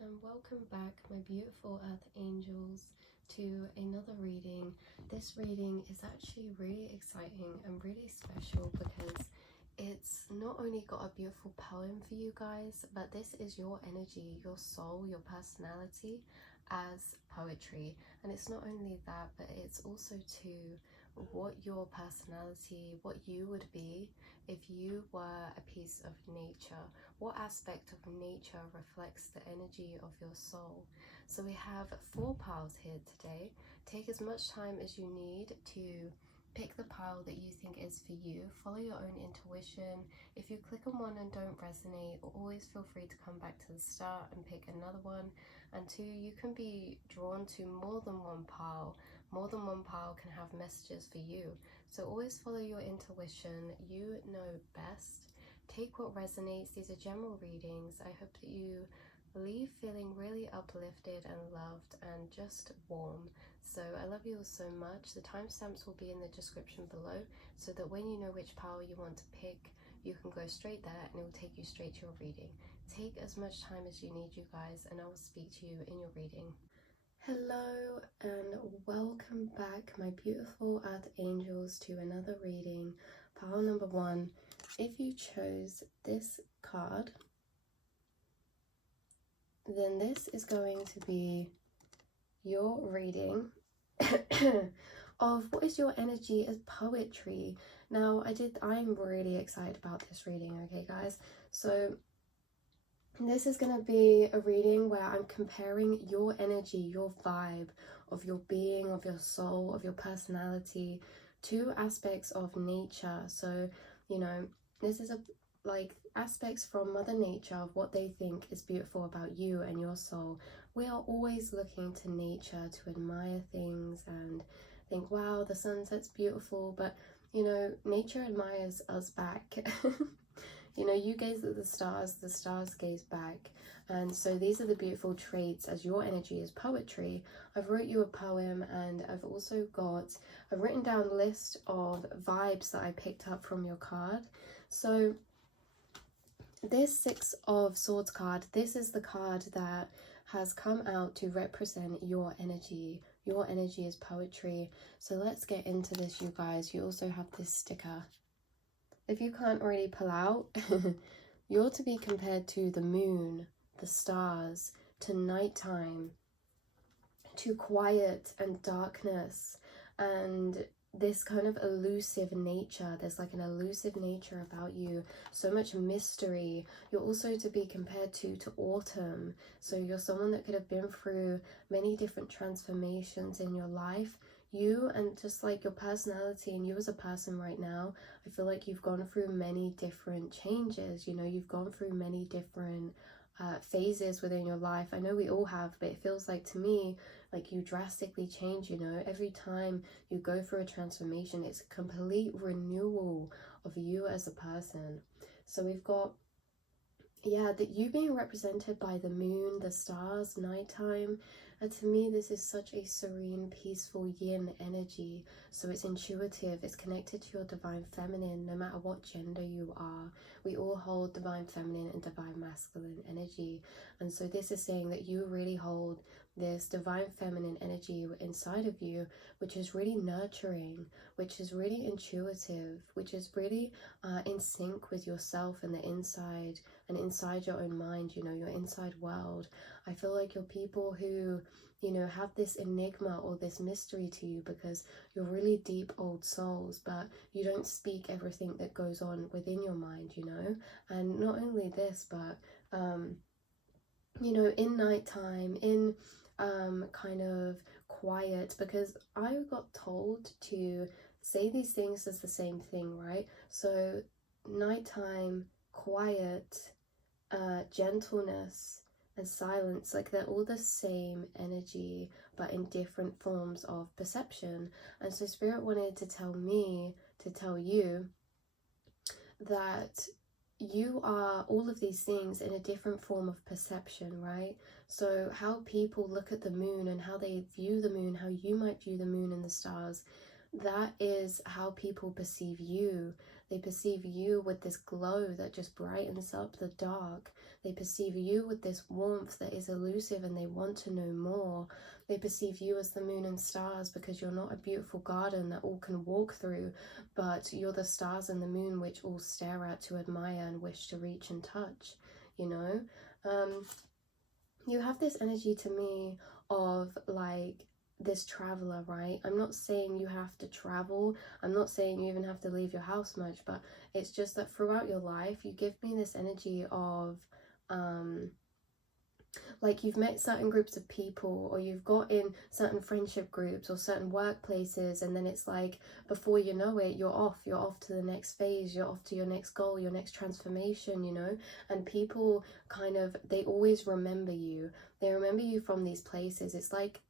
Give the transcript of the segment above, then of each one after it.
and welcome back, my beautiful earth angels, to another reading. This reading is actually really exciting and really special because it's not only got a beautiful poem for you guys, but this is your energy, your soul, your personality as poetry. And it's not only that, but it's also to what your personality, what you would be if you were a piece of nature. What aspect of nature reflects the energy of your soul? So we have 4 piles here today. Take as much time as you need to pick the pile that you think is for you. Follow your own intuition. If you click on one and don't resonate, always feel free to come back to the start and pick another one. And 2, you can be drawn to more than one pile. More than one pile can have messages for you. So always follow your intuition. You know best. Take what resonates. These are general readings. I hope that you leave feeling really uplifted and loved and just warm. So I love you all so much. The timestamps will be in the description below so that when you know which pile you want to pick, you can go straight there and it will take you straight to your reading. Take as much time as you need, you guys, and I will speak to you in your reading. Hello and welcome back, my beautiful earth angels, to another reading. Pile number 1. If you chose this card, then this is going to be your reading of what is your energy as poetry. Now, I'm really excited about this reading, okay guys? So this is going to be a reading where I'm comparing your energy, your vibe of your being, of your soul, of your personality to aspects of nature. So, you know, this is aspects from Mother Nature of what they think is beautiful about you and your soul. We are always looking to nature to admire things and think, wow, the sunset's beautiful, but you know, nature admires us back. You know, you gaze at the stars gaze back. And so these are the beautiful traits as your energy is poetry. I've wrote you a poem, and I've written down a list of vibes that I picked up from your card. So this 6 of Swords card, this is the card that has come out to represent your energy. Your energy is poetry. So let's get into this, you guys. You also have this sticker. If you can't already pull out, you're to be compared to the moon, the stars, to nighttime, to quiet and darkness, and this kind of elusive nature. There's like an elusive nature about you, so much mystery. You're also to be compared to autumn. So you're someone that could have been through many different transformations in your life. You and just like your personality and you as a person right now, I feel like you've gone through many different changes. You know, you've gone through many different phases within your life. I know we all have, but it feels like to me like you drastically change. You know, every time you go through a transformation, it's a complete renewal of you as a person. So we've got, yeah, that you being represented by the moon, the stars, nighttime. And to me, this is such a serene, peaceful yin energy. So it's intuitive, it's connected to your divine feminine, no matter what gender you are. We all hold divine feminine and divine masculine energy. And so this is saying that you really hold this divine feminine energy inside of you, which is really nurturing, which is really intuitive, which is really in sync with yourself and the inside, and inside your own mind, you know, your inside world. I feel like you're people who, you know, have this enigma or this mystery to you because you're really deep old souls, but you don't speak everything that goes on within your mind, you know. And not only this, but you know, in nighttime, in kind of quiet, because I got told to say these things as the same thing, right? So nighttime, quiet, gentleness and silence, like they're all the same energy but in different forms of perception. And so Spirit wanted to tell me to tell you that you are all of these things in a different form of perception, right? So how people look at the moon and how they view the moon, how you might view the moon and the stars, that is how people perceive you. They perceive you with this glow that just brightens up the dark. They perceive you with this warmth that is elusive and they want to know more. They perceive you as the moon and stars because you're not a beautiful garden that all can walk through, but you're the stars and the moon which all stare at to admire and wish to reach and touch, you know? You have this energy to me of like this traveler, right? I'm not saying you have to travel. I'm not saying you even have to leave your house much, but it's just that throughout your life, you give me this energy of like you've met certain groups of people, or you've got in certain friendship groups or certain workplaces, and then it's like before you know it, you're off to the next phase, you're off to your next goal, your next transformation, you know. And people kind of, they always remember you. They remember you from these places. It's like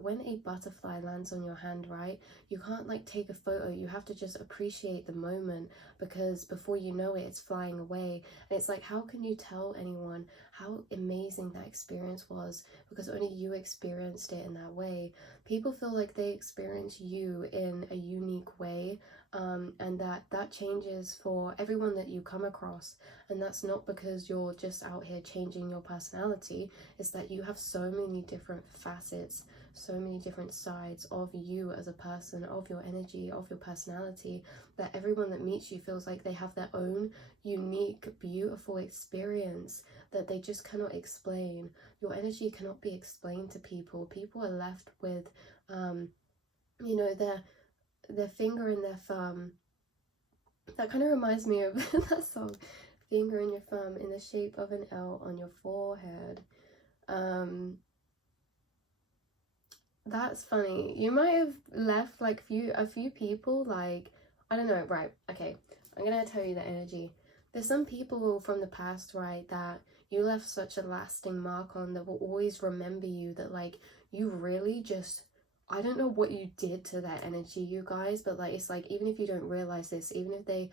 when a butterfly lands on your hand, right? You can't like take a photo. You have to just appreciate the moment, because before you know it, it's flying away. And it's like, how can you tell anyone how amazing that experience was? Because only you experienced it in that way. People feel like they experience you in a unique way, and that changes for everyone that you come across. And that's not because you're just out here changing your personality. It's that you have so many different facets, so many different sides of you as a person, of your energy, of your personality, that everyone that meets you feels like they have their own unique, beautiful experience that they just cannot explain. Your energy cannot be explained to people. People are left with, you know, their finger in their thumb. That kind of reminds me of that song, Finger in Your Thumb in the Shape of an L on Your Forehead. That's funny. You might have left like a few people, like, I don't know, right, okay, I'm gonna tell you the energy. There's some people from the past, right, that you left such a lasting mark on, that will always remember you, that like you really just, I don't know what you did to that energy, you guys, but like it's like, even if you don't realize this, even if they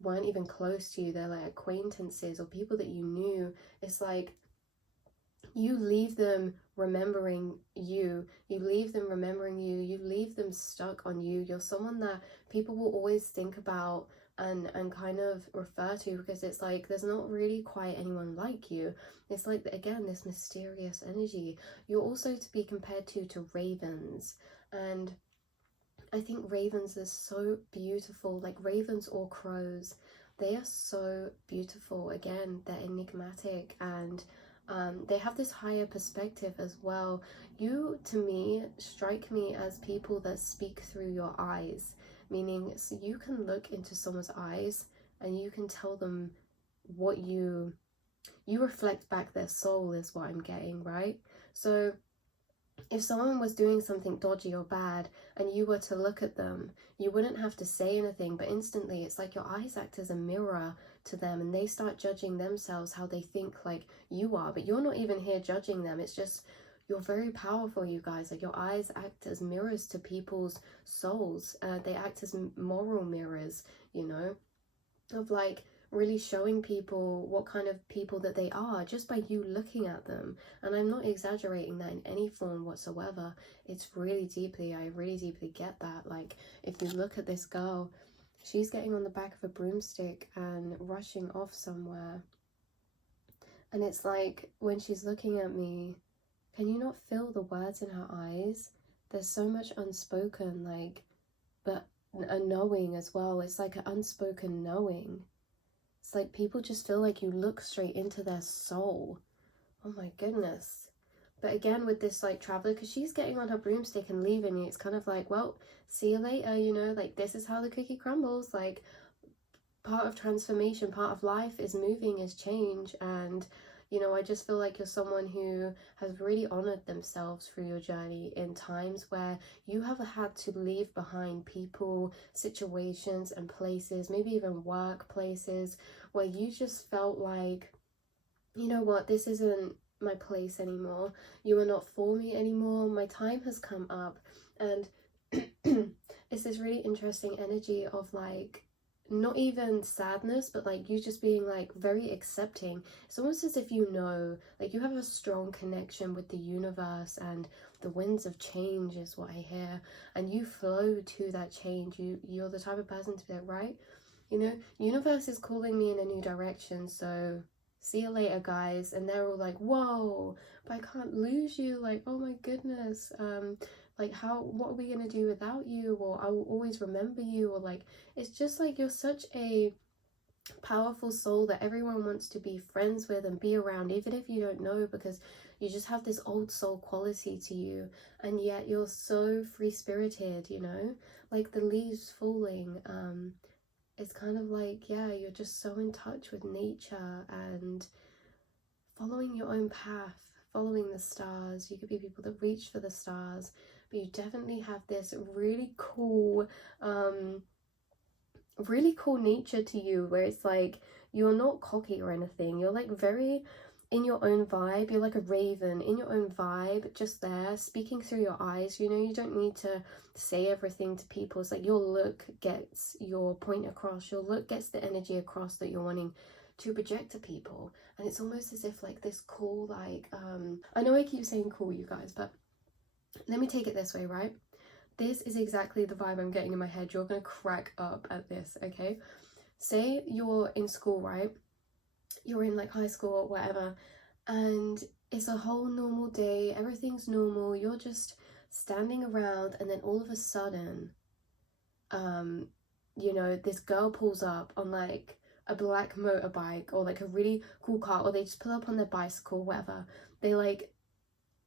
weren't even close to you, they're like acquaintances or people that you knew, it's like you leave them remembering you, you leave them remembering you, you leave them stuck on you. You're someone that people will always think about and kind of refer to, because it's like there's not really quite anyone like you. It's like, again, this mysterious energy. You're also to be compared to ravens, and I think ravens are so beautiful, like ravens or crows. They are so beautiful. Again, they're enigmatic, and they have this higher perspective as well. You, to me, strike me as people that speak through your eyes, meaning so you can look into someone's eyes and you can tell them what you reflect back their soul, is what I'm getting, right? So if someone was doing something dodgy or bad and you were to look at them, you wouldn't have to say anything, but instantly it's like your eyes act as a mirror to them, and they start judging themselves how they think like you are, but you're not even here judging them. It's just, you're very powerful, you guys. Like your eyes act as mirrors to people's souls. They act as moral mirrors, you know, of like really showing people what kind of people that they are just by you looking at them. And I'm not exaggerating that in any form whatsoever. It's really deeply, I really deeply get that. Like if you look at this girl, she's getting on the back of a broomstick and rushing off somewhere, and it's like when she's looking at me, can you not feel the words in her eyes? There's so much unspoken, like, but a knowing as well. It's like an unspoken knowing. It's like people just feel like you look straight into their soul. Oh my goodness. But again, with this like traveler, because she's getting on her broomstick and leaving, it's kind of like, well, see you later, you know, like this is how the cookie crumbles. Like part of transformation, part of life is moving, is change. And you know, I just feel like you're someone who has really honored themselves through your journey in times where you have had to leave behind people, situations and places, maybe even workplaces, where you just felt like, you know what, this isn't my place anymore. You are not for me anymore. My time has come up. And it's this really interesting energy of like, not even sadness, but like you just being like very accepting. It's almost as if you know, like you have a strong connection with the universe, and the winds of change is what I hear, and you flow to that change. You're the type of person to be like, right, you know, universe is calling me in a new direction, so see you later, guys. And they're all like, whoa, but I can't lose you, like, oh my goodness, like, what are we gonna do without you, or I will always remember you, or like, it's just like you're such a powerful soul that everyone wants to be friends with and be around, even if you don't know, because you just have this old soul quality to you, and yet you're so free-spirited, you know, like the leaves falling. It's kind of like, yeah, you're just so in touch with nature and following your own path, following the stars. You could be people that reach for the stars, but you definitely have this really cool nature to you, where it's like you're not cocky or anything. You're like very in your own vibe. You're like a raven in your own vibe, just there speaking through your eyes. You know, you don't need to say everything to people. It's like your look gets your point across. Your look gets the energy across that you're wanting to project to people. And it's almost as if like this cool, like I know I keep saying cool, you guys, but let me take it this way, right? This is exactly the vibe I'm getting in my head. You're gonna crack up at this, okay? Say you're in school, right? You're in like high school or whatever, and it's a whole normal day, everything's normal, you're just standing around, and then all of a sudden, you know, this girl pulls up on like a black motorbike or like a really cool car, or they just pull up on their bicycle, whatever. They like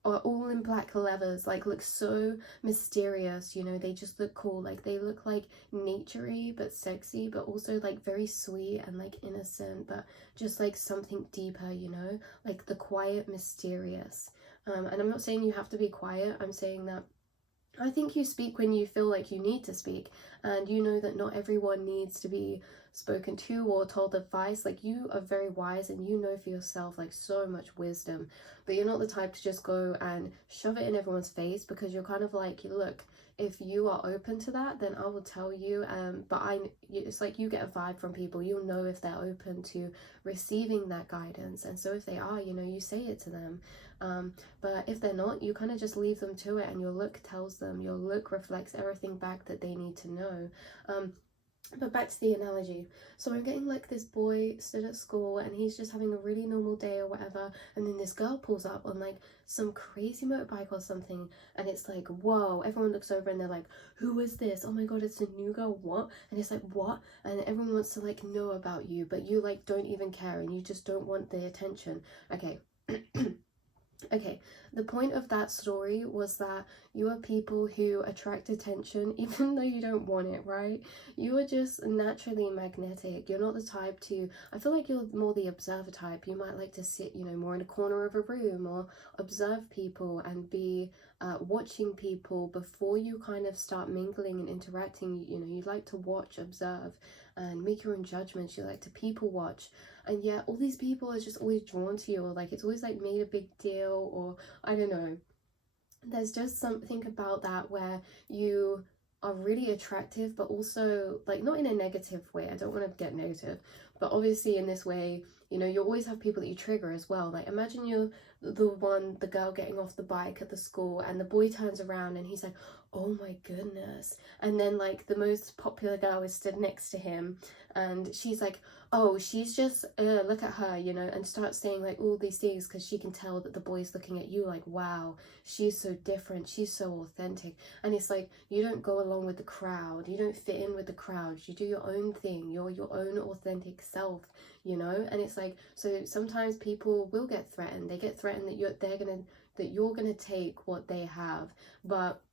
are all in black leathers, like look so mysterious, you know, they just look cool, like they look like naturey but sexy, but also like very sweet and like innocent, but just like something deeper, you know, like the quiet mysterious. And I'm not saying you have to be quiet, I'm saying that I think you speak when you feel like you need to speak, and you know that not everyone needs to be spoken to or told advice. Like, you are very wise and you know for yourself like so much wisdom, but you're not the type to just go and shove it in everyone's face, because you're kind of like, look, if you are open to that, then I will tell you. But it's like you get a vibe from people, you'll know if they're open to receiving that guidance, and so if they are, you know, you say it to them. But if they're not, you kind of just leave them to it, and your look tells them, your look reflects everything back that they need to know. But back to the analogy. So I'm getting like this boy stood at school and he's just having a really normal day or whatever, and then this girl pulls up on like some crazy motorbike or something, and it's like, whoa, everyone looks over and they're like, who is this? Oh my god, it's a new girl, what? And it's like, what? And everyone wants to like know about you, but you like don't even care, and you just don't want the attention. Okay. Okay, the point of that story was that you are people who attract attention even though you don't want it, right? You are just naturally magnetic. You're not the type to, I feel like you're more the observer type. You might like to sit, you know, more in a corner of a room or observe people and be watching people before you kind of start mingling and interacting. You know, you like to watch, observe, and make your own judgments. You like to people watch, and yet all these people are just always drawn to you, or like it's always like made a big deal, or I don't know, there's just something about that where you are really attractive, but also like not in a negative way. I don't want to get negative, but obviously in this way, you know, you always have people that you trigger as well. Like, imagine you're the girl getting off the bike at the school, and the boy turns around and he's like, oh my goodness, and then like the most popular girl is stood next to him, and she's like, oh, she's just look at her, you know, and start saying like all these things, because she can tell that the boy's looking at you like, wow, she's so different, she's so authentic. And it's like, you don't go along with the crowd, you don't fit in with the crowd, you do your own thing, you're your own authentic self, you know. And it's like, so sometimes people will get threatened, they get threatened that you're gonna take what they have, but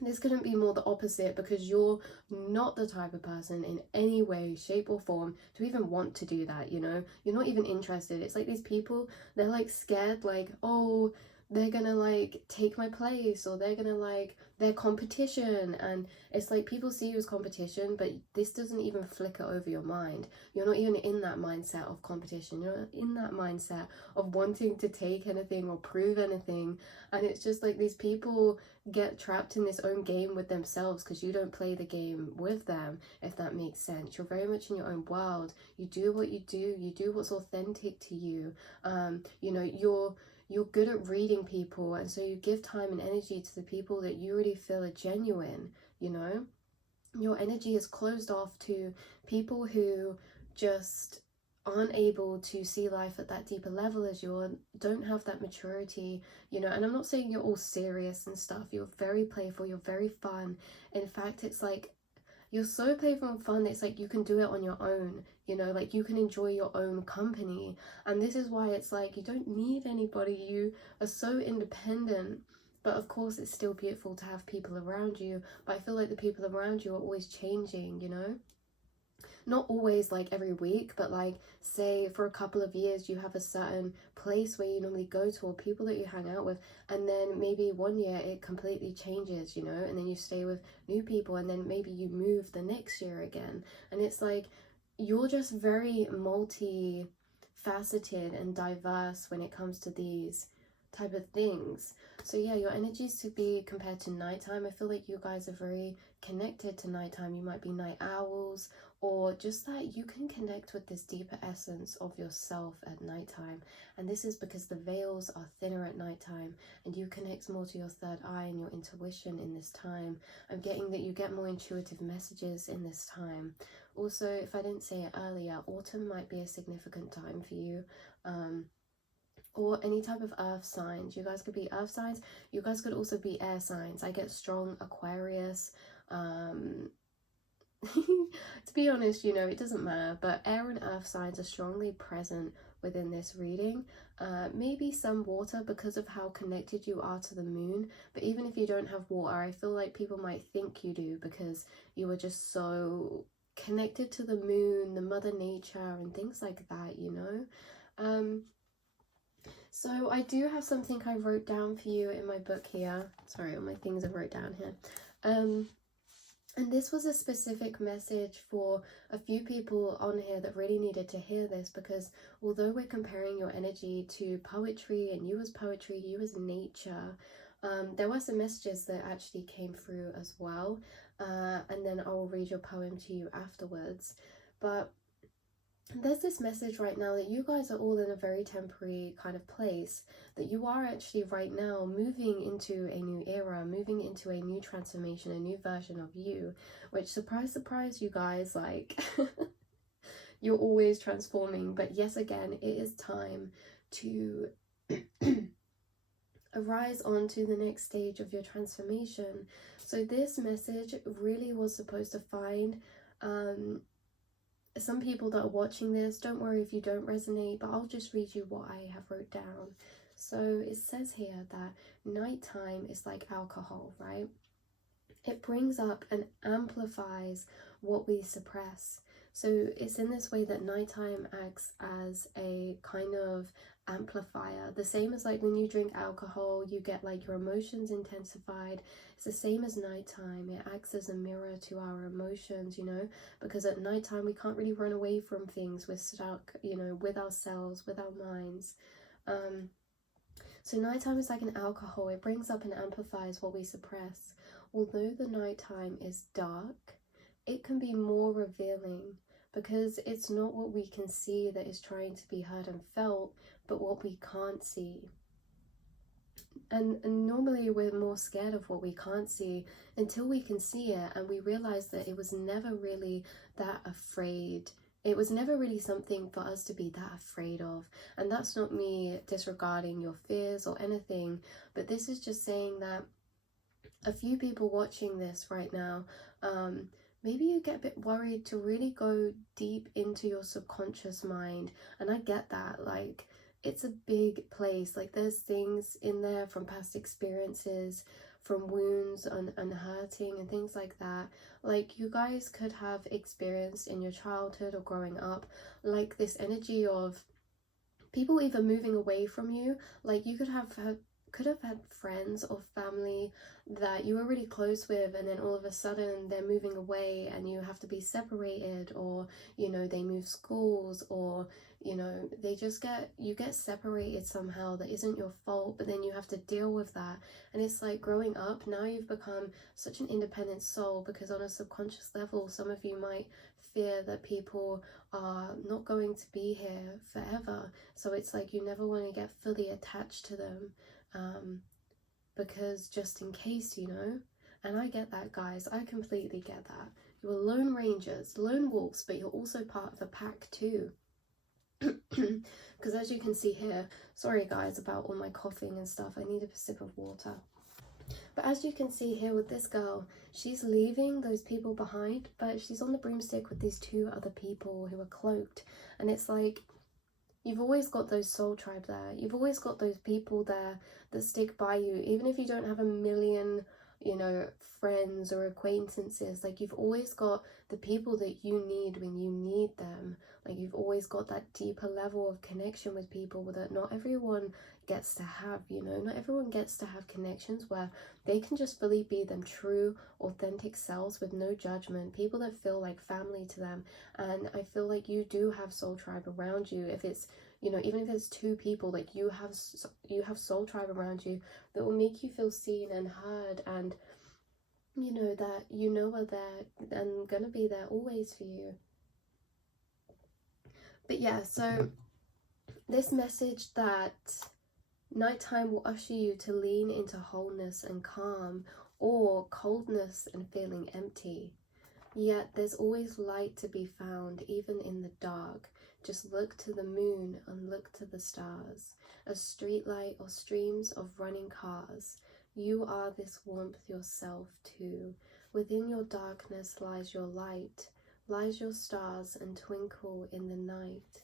this couldn't be more the opposite, because you're not the type of person in any way, shape or form to even want to do that, you know. You're not even interested. It's like these people, they're like scared, like, oh, they're gonna like take my place, or they're gonna like, their competition. And it's like, people see you as competition, but this doesn't even flicker over your mind. You're not even in that mindset of competition, you're not in that mindset of wanting to take anything or prove anything. And it's just like these people get trapped in this own game with themselves, because you don't play the game with them, if that makes sense. You're very much in your own world, you do what you do what's authentic to you. You know, you're good at reading people, and so you give time and energy to the people that you really feel are genuine, you know. Your energy is closed off to people who just aren't able to see life at that deeper level as you, or don't have that maturity, you know. And I'm not saying you're all serious and stuff. You're very playful, you're very fun. In fact, it's like you're so playful and fun, it's like you can do it on your own, you know, like you can enjoy your own company. And this is why it's like you don't need anybody, you are so independent. But of course it's still beautiful to have people around you, but I feel like the people around you are always changing, you know. Not always like every week, but like say for a couple of years you have a certain place where you normally go to, or people that you hang out with, and then maybe one year it completely changes, you know, and then you stay with new people, and then maybe you move the next year again. And it's like you're just very multi faceted and diverse when it comes to these type of things. So yeah, your energies to be compared to nighttime, I feel like you guys are very connected to nighttime. You might be night owls, or just that you can connect with this deeper essence of yourself at nighttime. And this is because the veils are thinner at nighttime, and you connect more to your third eye and your intuition in this time. I'm getting that you get more intuitive messages in this time. Also, if I didn't say it earlier, autumn might be a significant time for you. Or any type of earth signs. You guys could be earth signs. You guys could also be air signs. I get strong Aquarius. To be honest, you know, it doesn't matter, but air and earth signs are strongly present within this reading. Maybe some water because of how connected you are to the moon, but even if you don't have water, I feel like people might think you do because you are just so connected to the moon, the mother nature and things like that, you know. So I do have something I wrote down for you in my book here. Sorry, all my things I wrote down here. And this was a specific message for a few people on here that really needed to hear this, because although we're comparing your energy to poetry and you as poetry, you as nature, there were some messages that actually came through as well. And then I will read your poem to you afterwards. But there's this message right now that you guys are all in a very temporary kind of place, that you are actually right now moving into a new era, moving into a new transformation, a new version of you, which, surprise, surprise, you guys, like, you're always transforming. But yes, again, it is time to arise on to the next stage of your transformation. So this message really was supposed to find some people that are watching this. Don't worry if you don't resonate, but I'll just read you what I have wrote down. So it says here that nighttime is like alcohol, right? It brings up and amplifies what we suppress. So it's in this way that nighttime acts as a kind of amplifier. The same as like when you drink alcohol, you get like your emotions intensified. It's the same as nighttime. It acts as a mirror to our emotions, you know, because at nighttime we can't really run away from things. We're stuck, you know, with ourselves, with our minds. So nighttime is like an alcohol. It brings up and amplifies what we suppress. Although the nighttime is dark, it can be more revealing, because it's not what we can see that is trying to be heard and felt, but what we can't see. And normally we're more scared of what we can't see until we can see it, and we realize that it was never really that afraid. It was never really something for us to be that afraid of. And that's not me disregarding your fears or anything, but this is just saying that a few people watching this right now, maybe you get a bit worried to really go deep into your subconscious mind. And I get that, like, it's a big place. Like, there's things in there from past experiences, from wounds and hurting and things like that. Like, you guys could have experienced in your childhood or growing up, like, this energy of people either moving away from you. Like, you could have had friends or family that you were really close with, and then all of a sudden they're moving away and you have to be separated, or, you know, they move schools, or, you know, you get separated somehow that isn't your fault, but then you have to deal with that. And it's like growing up, now you've become such an independent soul, because on a subconscious level, some of you might fear that people are not going to be here forever. So it's like you never want to get fully attached to them, because just in case, you know. And I get that, guys. I completely get that. You're lone rangers, lone wolves, but you're also part of a pack too. Because as you can see here, sorry guys about all my coughing and stuff, I need a sip of water. But as you can see here with this girl, she's leaving those people behind, but she's on the broomstick with these two other people who are cloaked. And it's like, you've always got those soul tribe there. You've always got those people there that stick by you, even if you don't have a million, you know, friends or acquaintances. Like, you've always got the people that you need when you need them. Like, you've always got that deeper level of connection with people that not everyone gets to have, you know. Not everyone gets to have connections where they can just fully be them true, authentic selves with no judgment. People that feel like family to them. And I feel like you do have soul tribe around you. If it's, you know, even if it's two people, like you have soul tribe around you that will make you feel seen and heard, and you know that you know are there and gonna be there always for you. But yeah, so this message that nighttime will usher you to lean into wholeness and calm, or coldness and feeling empty. Yet there's always light to be found, even in the dark. Just look to the moon and look to the stars, a streetlight or streams of running cars. You are this warmth yourself too. Within your darkness lies your light, lies your stars and twinkle in the night.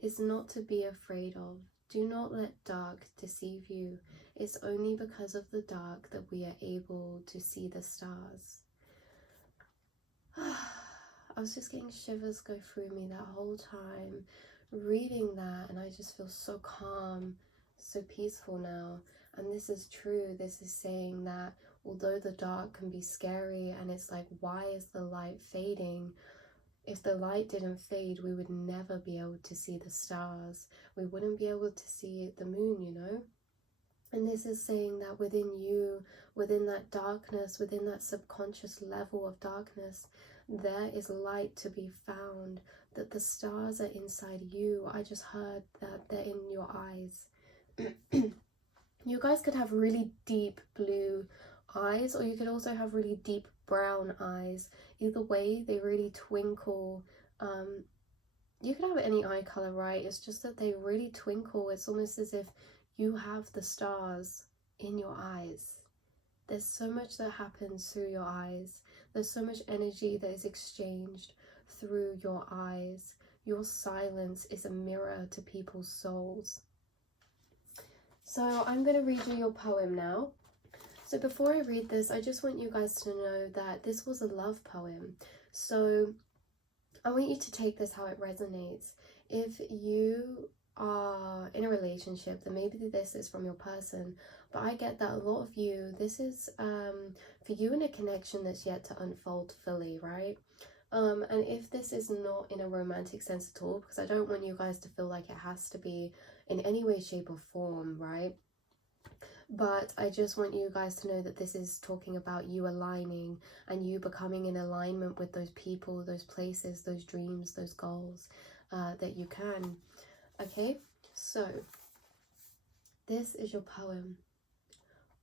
Is not to be afraid of. Do not let dark deceive you. It's only because of the dark that we are able to see the stars. I was just getting shivers go through me that whole time reading that, and I just feel so calm, so peaceful now. And this is true. This is saying that although the dark can be scary, and it's like, why is the light fading? If the light didn't fade, we would never be able to see the stars. We wouldn't be able to see the moon, you know? And this is saying that within you, within that darkness, within that subconscious level of darkness, there is light to be found, that the stars are inside you. I just heard that they're in your eyes. You guys could have really deep blue eyes, or you could also have really deep brown eyes. Either way, they really twinkle. You could have any eye color, right? It's just that they really twinkle. It's almost as if you have the stars in your eyes. There's so much that happens through your eyes. There's so much energy that is exchanged through your eyes. Your silence is a mirror to people's souls. So I'm going to read you your poem now. So before I read this, I just want you guys to know that this was a love poem. So I want you to take this how it resonates. If you are in a relationship, then maybe this is from your person, but I get that a lot of you, this is for you in a connection that's yet to unfold fully, right? And if this is not in a romantic sense at all, because I don't want you guys to feel like it has to be in any way, shape or form, right? But I just want you guys to know that this is talking about you aligning and you becoming in alignment with those people, those places, those dreams, those goals that you can. Okay, so this is your poem.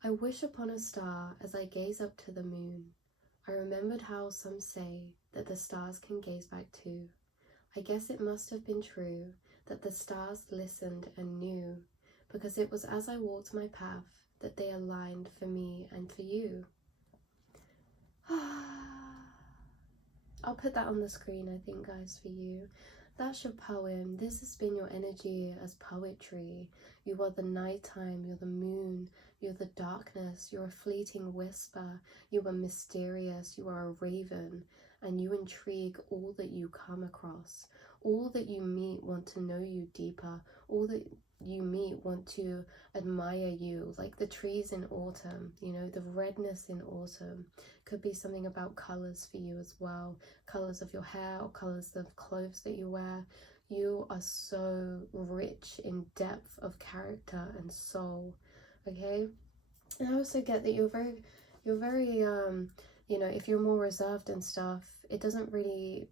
I wish upon a star as I gaze up to the moon. I remembered how some say that the stars can gaze back too. I guess it must have been true that the stars listened and knew, because it was as I walked my path that they aligned for me and for you. I'll put that on the screen, I think, guys, for you. That's your poem. This has been your energy as poetry. You are the nighttime, you're the moon, you're the darkness, you're a fleeting whisper, you are mysterious, you are a raven, and you intrigue all that you come across. All that you meet want to know you deeper. All that you meet want to admire you, like the trees in autumn, you know, the redness in autumn. Could be something about colors for you as well, colors of your hair or colors of clothes that you wear. You are so rich in depth of character and soul, okay? And I also get that you're very you know, if you're more reserved and stuff, it doesn't really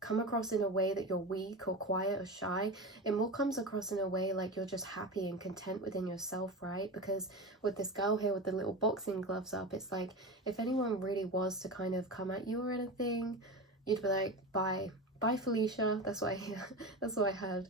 come across in a way that you're weak or quiet or shy. It more comes across in a way like you're just happy and content within yourself, right? Because with this girl here with the little boxing gloves up, it's like if anyone really was to kind of come at you or anything, you'd be like, bye, bye Felicia, that's what I hear. That's what I heard.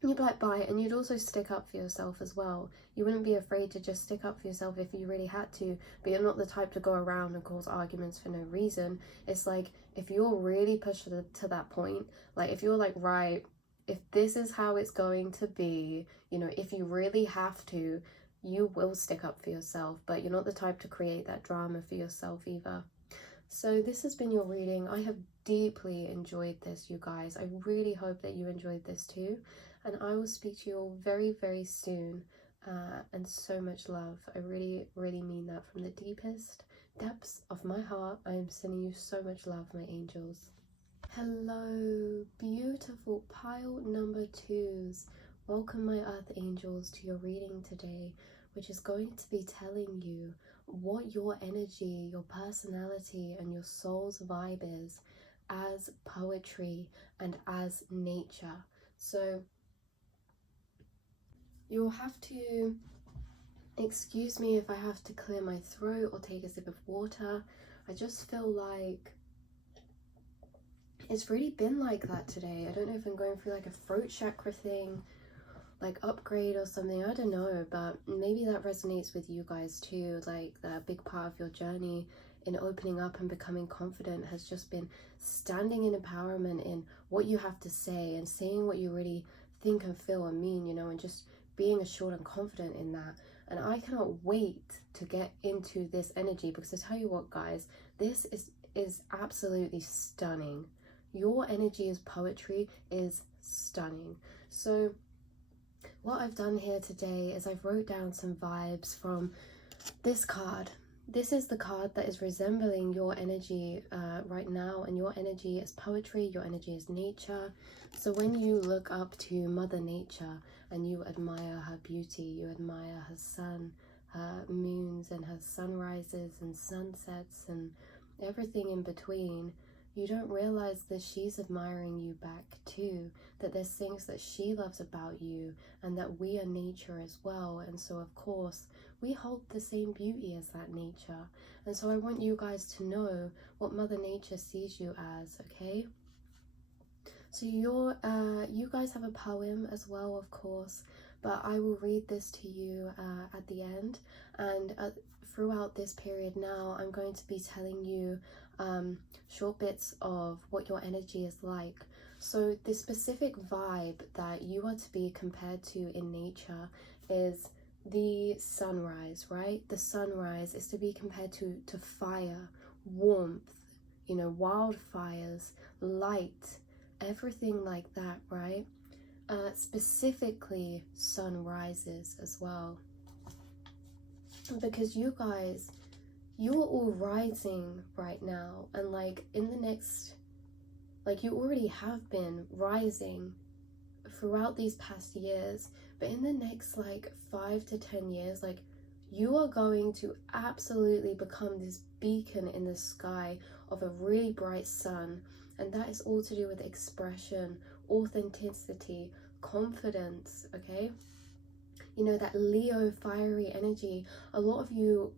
You'd be like, bye, and you'd also stick up for yourself as well. You wouldn't be afraid to just stick up for yourself if you really had to, but you're not the type to go around and cause arguments for no reason. It's like, if you're really pushed to that point, like if you're like, right, if this is how it's going to be, you know, if you really have to, you will stick up for yourself, but you're not the type to create that drama for yourself either. So this has been your reading. I have deeply enjoyed this, you guys. I really hope that you enjoyed this too. And I will speak to you all very, very soon. And so much love. I really, really mean that from the deepest depths of my heart. I am sending you so much love, my angels. Hello, beautiful pile number 2s. Welcome, my earth angels, to your reading today, which is going to be telling you what your energy, your personality, and your soul's vibe is as poetry and as nature. So you'll have to excuse me if I have to clear my throat or take a sip of water. I just feel like it's really been like that today. I don't know if I'm going through like a throat chakra thing, like upgrade or something, I don't know, but maybe that resonates with you guys too. Like that big part of your journey in opening up and becoming confident has just been standing in empowerment in what you have to say and saying what you really think and feel and mean, you know, and just being assured and confident in that. And I cannot wait to get into this energy, because I tell you what, guys, this is absolutely stunning. Your energy as poetry is stunning. So what I've done here today is I've wrote down some vibes from this card. This is the card that is resembling your energy right now, and your energy is poetry, your energy is nature. So when you look up to Mother Nature and you admire her beauty, you admire her sun, her moons and her sunrises and sunsets and everything in between, you don't realize that she's admiring you back too, that there's things that she loves about you, and that we are nature as well. And so of course we hold the same beauty as that nature. And so I want you guys to know what Mother Nature sees you as, okay? So you guys have a poem as well, of course, but I will read this to you at the end. And throughout this period now, I'm going to be telling you short bits of what your energy is like. So the specific vibe that you are to be compared to in nature is the sunrise, right? The sunrise is to be compared to fire, warmth, you know, wildfires, light, everything like that, right? Specifically sunrises as well, because you guys, you are all rising right now, and like in the next, like you already have been rising throughout these past years, but in the next like 5 to 10 years, like you are going to absolutely become this beacon in the sky of a really bright sun. And that is all to do with expression, authenticity, confidence, okay? You know, that Leo fiery energy. A lot of you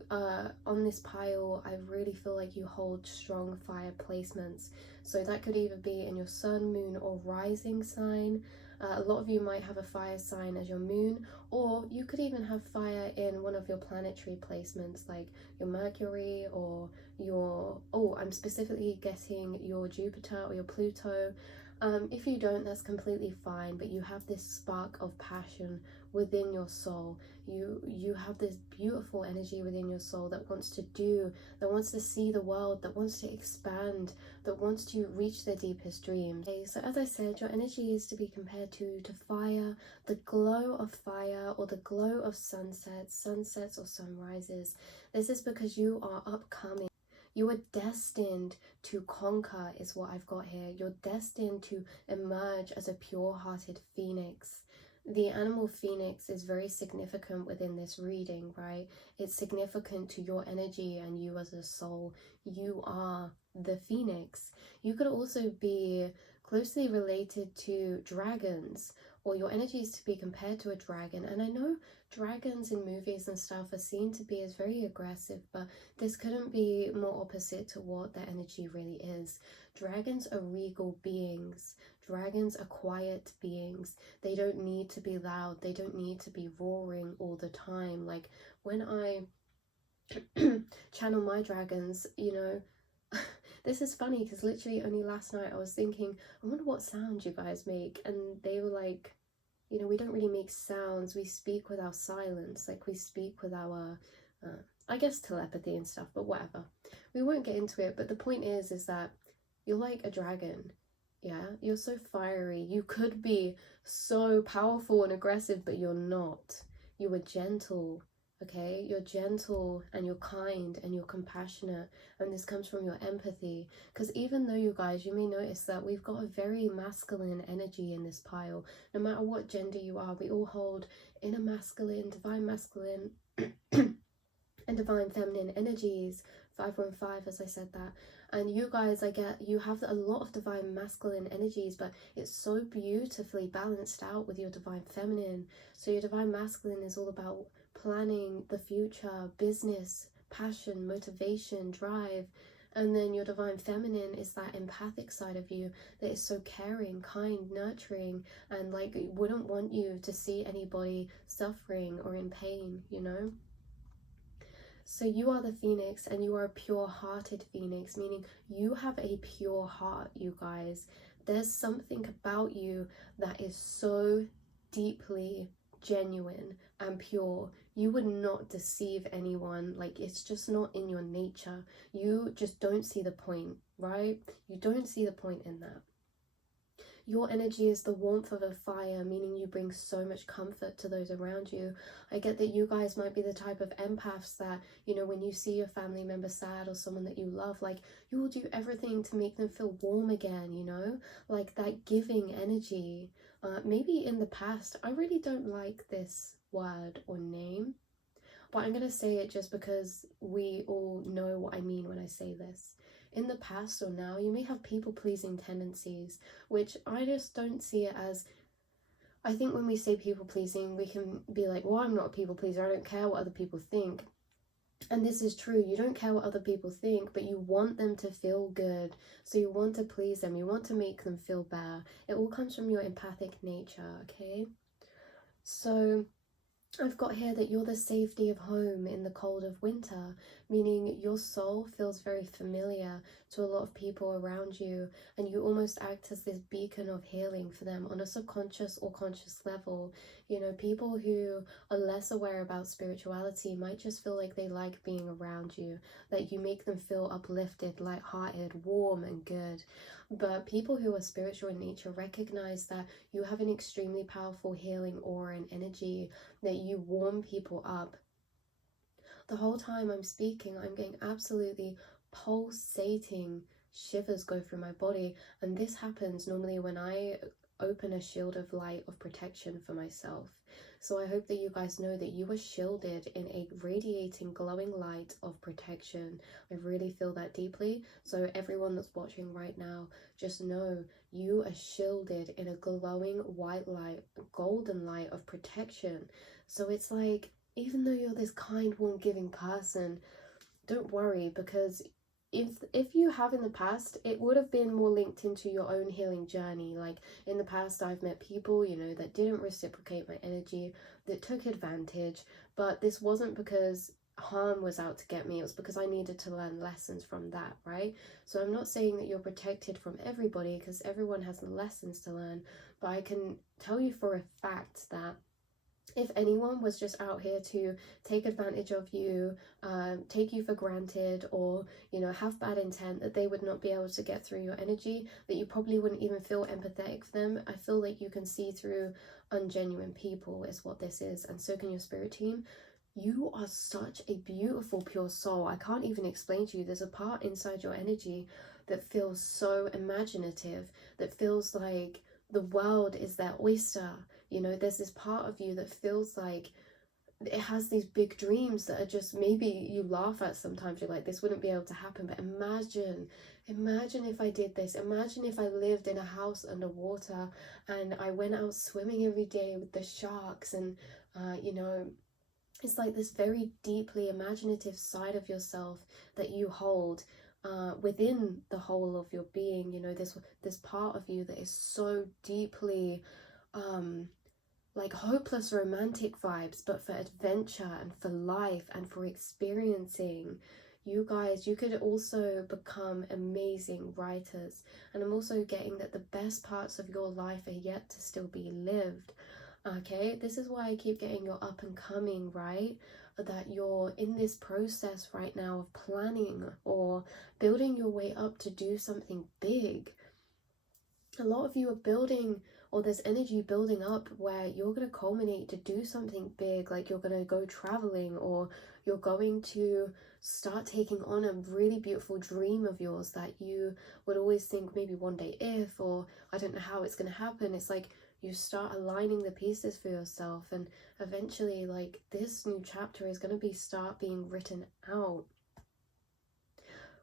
on this pile, I really feel like you hold strong fire placements. So that could either be in your sun, moon, or rising sign. A lot of you might have a fire sign as your moon, or you could even have fire in one of your planetary placements, like your Mercury or your, I'm specifically getting your Jupiter or your Pluto. If you don't, that's completely fine, but you have this spark of passion within your soul. You have this beautiful energy within your soul that wants to do, that wants to see the world, that wants to expand, that wants to reach their deepest dreams. Okay, so as I said, your energy is to be compared to fire, the glow of fire, or the glow of sunsets or sunrises. This is because you are upcoming. You are destined to conquer, is what I've got here. You're destined to emerge as a pure-hearted phoenix. The animal phoenix is very significant within this reading, right? It's significant to your energy and you as a soul. You are the phoenix. You could also be closely related to dragons or your energy is to be compared to a dragon. And I know dragons in movies and stuff are seen to be as very aggressive, but this couldn't be more opposite to what their energy really is. Dragons are regal beings. Dragons are quiet beings. They don't need to be loud. They don't need to be roaring all the time. Like when I channel my dragons, you know, this is funny because literally only last night I was thinking, I wonder what sound you guys make, and they were like, you know, we don't really make sounds, we speak with our silence, like we speak with our I guess telepathy and stuff, but whatever, we won't get into it. But the point is that you're like a dragon. Yeah, you're so fiery. You could be so powerful and aggressive, but you're not. You are gentle. Okay, you're gentle and you're kind and you're compassionate, and this comes from your empathy. Because even though you guys, you may notice that we've got a very masculine energy in this pile. No matter what gender you are, we all hold inner masculine, divine masculine and divine feminine energies. 515, as I said that. And you guys, I get you have a lot of divine masculine energies, but it's so beautifully balanced out with your divine feminine. So your divine masculine is all about planning the future, business, passion, motivation, drive. And then your divine feminine is that empathic side of you that is so caring, kind, nurturing, and like wouldn't want you to see anybody suffering or in pain, you know. So you are the phoenix, and you are a pure-hearted phoenix, meaning you have a pure heart, you guys. There's something about you that is so deeply genuine and pure. You would not deceive anyone. Like, it's just not in your nature. You just don't see the point, right? You don't see the point in that. Your energy is the warmth of a fire, meaning you bring so much comfort to those around you. I get that you guys might be the type of empaths that, you know, when you see your family member sad or someone that you love, like, you will do everything to make them feel warm again, you know? Like that giving energy. Maybe in the past, I really don't like this word or name, but I'm going to say it just because we all know what I mean when I say this. In the past or now, you may have people-pleasing tendencies, which I just don't see it as... I think when we say people-pleasing, we can be like, well, I'm not a people-pleaser, I don't care what other people think. And this is true, you don't care what other people think, but you want them to feel good. So you want to please them, you want to make them feel better. It all comes from your empathic nature, okay? So I've got here that you're the safety of home in the cold of winter, meaning your soul feels very familiar to a lot of people around you, and you almost act as this beacon of healing for them on a subconscious or conscious level. You know, people who are less aware about spirituality might just feel like they like being around you, that you make them feel uplifted, lighthearted, warm and good. But people who are spiritual in nature recognize that you have an extremely powerful healing aura and energy, that you warm people up. The whole time I'm speaking, I'm getting absolutely pulsating shivers go through my body, and this happens normally when I open a shield of light of protection for myself. So I hope that you guys know that you are shielded in a radiating, glowing light of protection. I really feel that deeply. So everyone that's watching right now, just know you are shielded in a glowing white light, golden light of protection. So it's like, even though you're this kind, warm, giving person, don't worry, because if you have in the past, it would have been more linked into your own healing journey. Like in the past, I've met people, you know, that didn't reciprocate my energy, that took advantage, but this wasn't because harm was out to get me, it was because I needed to learn lessons from that, right? So I'm not saying that you're protected from everybody, because everyone has lessons to learn, but I can tell you for a fact that if anyone was just out here to take advantage of you, take you for granted, or, you know, have bad intent, that they would not be able to get through your energy, that you probably wouldn't even feel empathetic for them. I feel like you can see through ungenuine people is what this is, and so can your spirit team. You are such a beautiful, pure soul. I can't even explain to you. There's a part inside your energy that feels so imaginative, that feels like the world is their oyster. You know, there's this part of you that feels like it has these big dreams that are just, maybe you laugh at sometimes, you're like, this wouldn't be able to happen, but imagine if I did this. Imagine if I lived in a house underwater and I went out swimming every day with the sharks. And you know, it's like this very deeply imaginative side of yourself that you hold within the whole of your being. You know, this part of you that is so deeply like hopeless romantic vibes, but for adventure and for life and for experiencing. You guys, you could also become amazing writers. And I'm also getting that the best parts of your life are yet to still be lived. Okay, this is why I keep getting your up and coming, right? That you're in this process right now of planning or building your way up to do something big. A lot of you are building, or there's energy building up where you're going to culminate to do something big, like you're going to go traveling, or you're going to start taking on a really beautiful dream of yours that you would always think maybe one day if, or I don't know how it's going to happen. It's like you start aligning the pieces for yourself, and eventually like this new chapter is going to start being written out.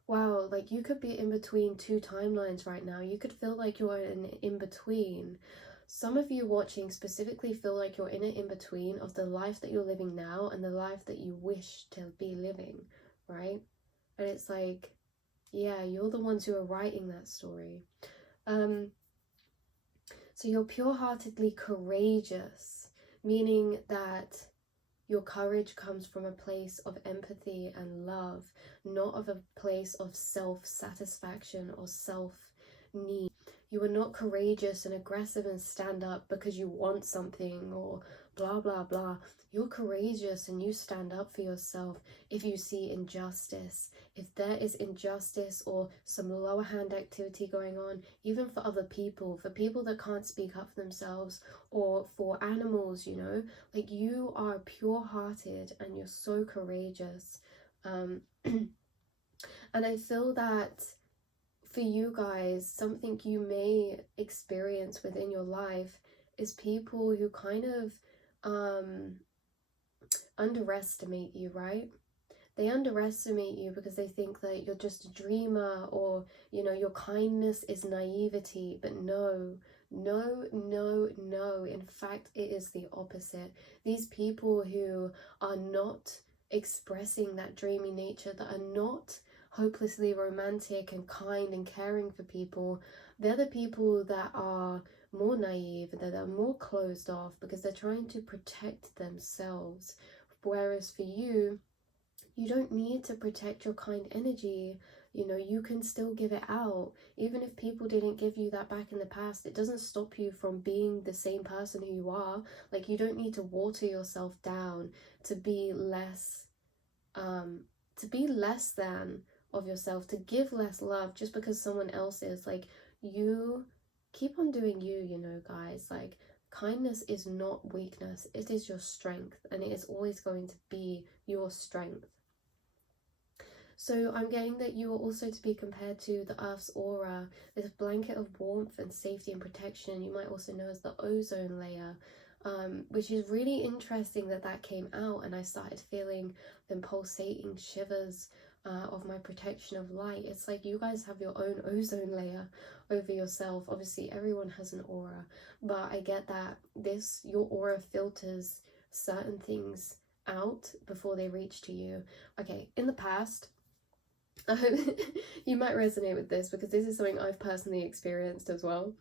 Wow, like you could be in between two timelines right now. You could feel like you're in between. Some of you watching specifically feel like you're in an in-between of the life that you're living now and the life that you wish to be living, right? And it's like, yeah, you're the ones who are writing that story. So you're pure-heartedly courageous, meaning that your courage comes from a place of empathy and love, not of a place of self-satisfaction or self-need. You are not courageous and aggressive and stand up because you want something or blah, blah, blah. You're courageous and you stand up for yourself if you see injustice. If there is injustice or some lower hand activity going on, even for other people, for people that can't speak up for themselves, or for animals, you know, like you are pure-hearted and you're so courageous. And I feel that for you guys, something you may experience within your life is people who kind of underestimate you, right? They underestimate you because they think that you're just a dreamer, or, you know, your kindness is naivety. But no, no, no, no. In fact, it is the opposite. These people who are not expressing that dreamy nature, that are not hopelessly romantic and kind and caring for people, they're the people that are more naive, that are more closed off because they're trying to protect themselves. Whereas for you, you don't need to protect your kind energy. You know, you can still give it out. Even if people didn't give you that back in the past, it doesn't stop you from being the same person who you are. Like, you don't need to water yourself down to be less than of yourself, to give less love just because someone else is. Like, you keep on doing you, you know, guys. Like, kindness is not weakness, it is your strength, and it is always going to be your strength. So I'm getting that you are also to be compared to the Earth's aura, this blanket of warmth and safety and protection. You might also know as the ozone layer, which is really interesting that came out, and I started feeling them pulsating shivers of my protection of light. It's like you guys have your own ozone layer over yourself. Obviously everyone has an aura, but I get that your aura filters certain things out before they reach to you. Okay, in the past, I hope you might resonate with this because this is something I've personally experienced as well.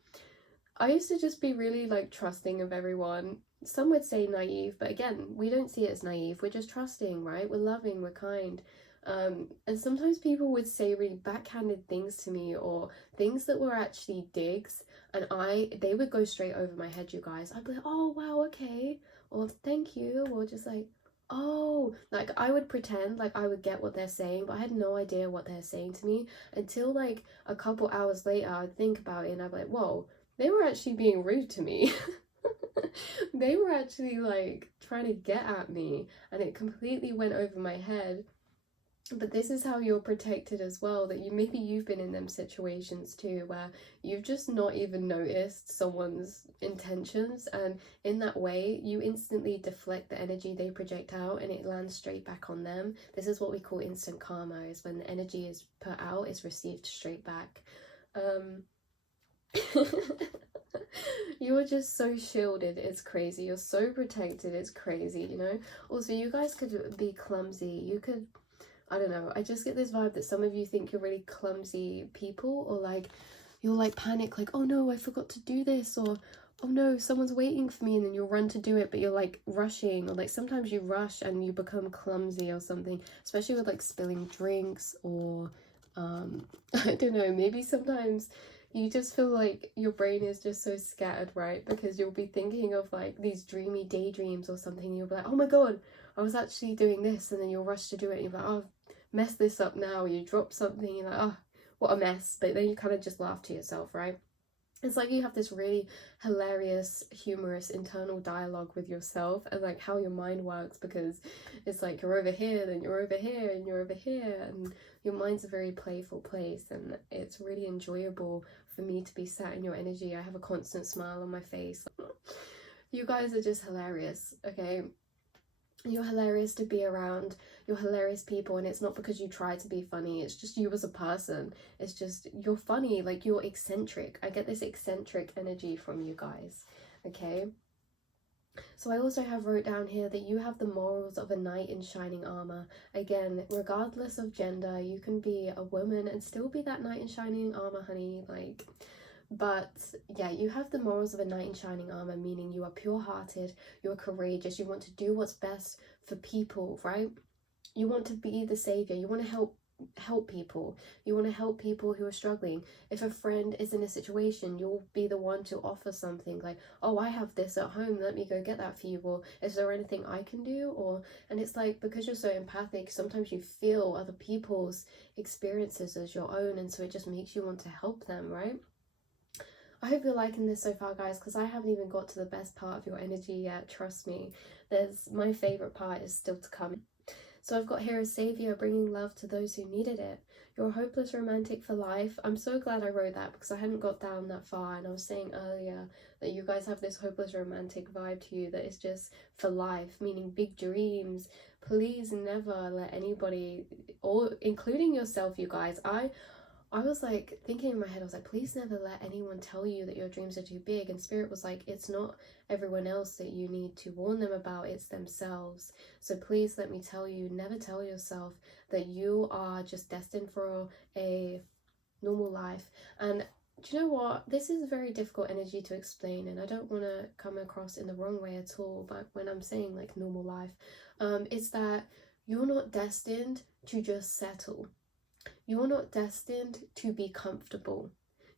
I used to just be really like trusting of everyone. Some would say naive, but again, we don't see it as naive. We're just trusting, right? We're loving, we're kind. And sometimes people would say really backhanded things to me, or things that were actually digs, and they would go straight over my head, you guys. I'd be like, oh wow, okay, or thank you, or just like, oh, like I would pretend like I would get what they're saying, but I had no idea what they're saying to me until like a couple hours later. I'd think about it and I'd be like, whoa, they were actually being rude to me. They were actually like trying to get at me, and it completely went over my head. But this is how you're protected as well, that maybe you've been in them situations too where you've just not even noticed someone's intentions, and in that way you instantly deflect the energy they project out and it lands straight back on them. This is what we call instant karma, is when the energy is put out, it's received straight back. You're just so shielded, it's crazy. You're so protected, it's crazy, you know. Also, you guys could be clumsy. You could, I don't know, I just get this vibe that some of you think you're really clumsy people, or like you'll like panic, like, oh no, I forgot to do this, or oh no, someone's waiting for me, and then you'll run to do it, but you're like rushing, or like sometimes you rush and you become clumsy or something, especially with like spilling drinks, or I don't know, maybe sometimes you just feel like your brain is just so scattered, right? Because you'll be thinking of like these dreamy daydreams or something, and you'll be like, oh my god, I was actually doing this, and then you'll rush to do it, and you're like, oh, mess this up now. You drop something, you're like, oh, what a mess. But then you kind of just laugh to yourself, right? It's like you have this really hilarious, humorous internal dialogue with yourself, and like how your mind works, because it's like you're over here, then you're over here, and you're over here, and your mind's a very playful place, and it's really enjoyable for me to be sat in your energy. I have a constant smile on my face. You guys are just hilarious, okay? You're hilarious to be around. You're hilarious people, and it's not because you try to be funny, it's just you as a person. It's just you're funny, like you're eccentric. I get this eccentric energy from you guys, okay? So I also have wrote down here that you have the morals of a knight in shining armor. Again, regardless of gender, you can be a woman and still be that knight in shining armor, honey. Like, but yeah, you have the morals of a knight in shining armor, meaning you are pure-hearted, you're courageous, you want to do what's best for people, right? You want to be the savior, you want to help people, you want to help people who are struggling. If a friend is in a situation, you'll be the one to offer something like, oh, I have this at home, let me go get that for you, or is there anything I can do? Or, and it's like, because you're so empathic, sometimes you feel other people's experiences as your own, and so it just makes you want to help them, right? I hope you're liking this so far, guys, because I haven't even got to the best part of your energy yet, trust me. My favourite part is still to come. So I've got here a saviour bringing love to those who needed it. You're a hopeless romantic for life. I'm so glad I wrote that, because I hadn't got down that far, and I was saying earlier that you guys have this hopeless romantic vibe to you that is just for life, meaning big dreams. Please never let anybody, or including yourself, you guys, I was like thinking in my head, I was like, please never let anyone tell you that your dreams are too big. And Spirit was like, it's not everyone else that you need to warn them about, it's themselves. So please let me tell you, never tell yourself that you are just destined for a normal life. And do you know what? This is a very difficult energy to explain, and I don't want to come across in the wrong way at all, but when I'm saying like normal life, it's that you're not destined to just settle. You're not destined to be comfortable.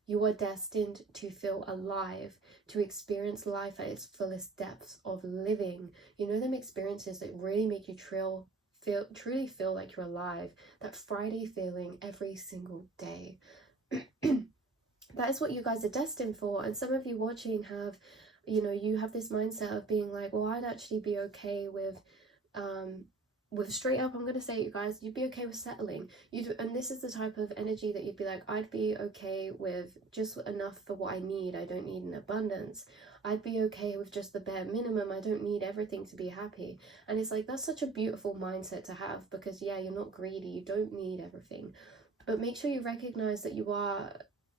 You are destined to feel alive, to experience life at its fullest depths of living. You know, them experiences that really make you truly feel like you're alive. That Friday feeling every single day. That is what you guys are destined for. And some of you watching have, you know, you have this mindset of being like, well, I'd actually be okay with straight up, I'm gonna say it, you guys, you'd be okay with settling. And this is the type of energy that you'd be like, I'd be okay with just enough for what I need. I don't need an abundance. I'd be okay with just the bare minimum. I don't need everything to be happy. And it's like, that's such a beautiful mindset to have, because yeah, you're not greedy, you don't need everything, but make sure you recognize that you are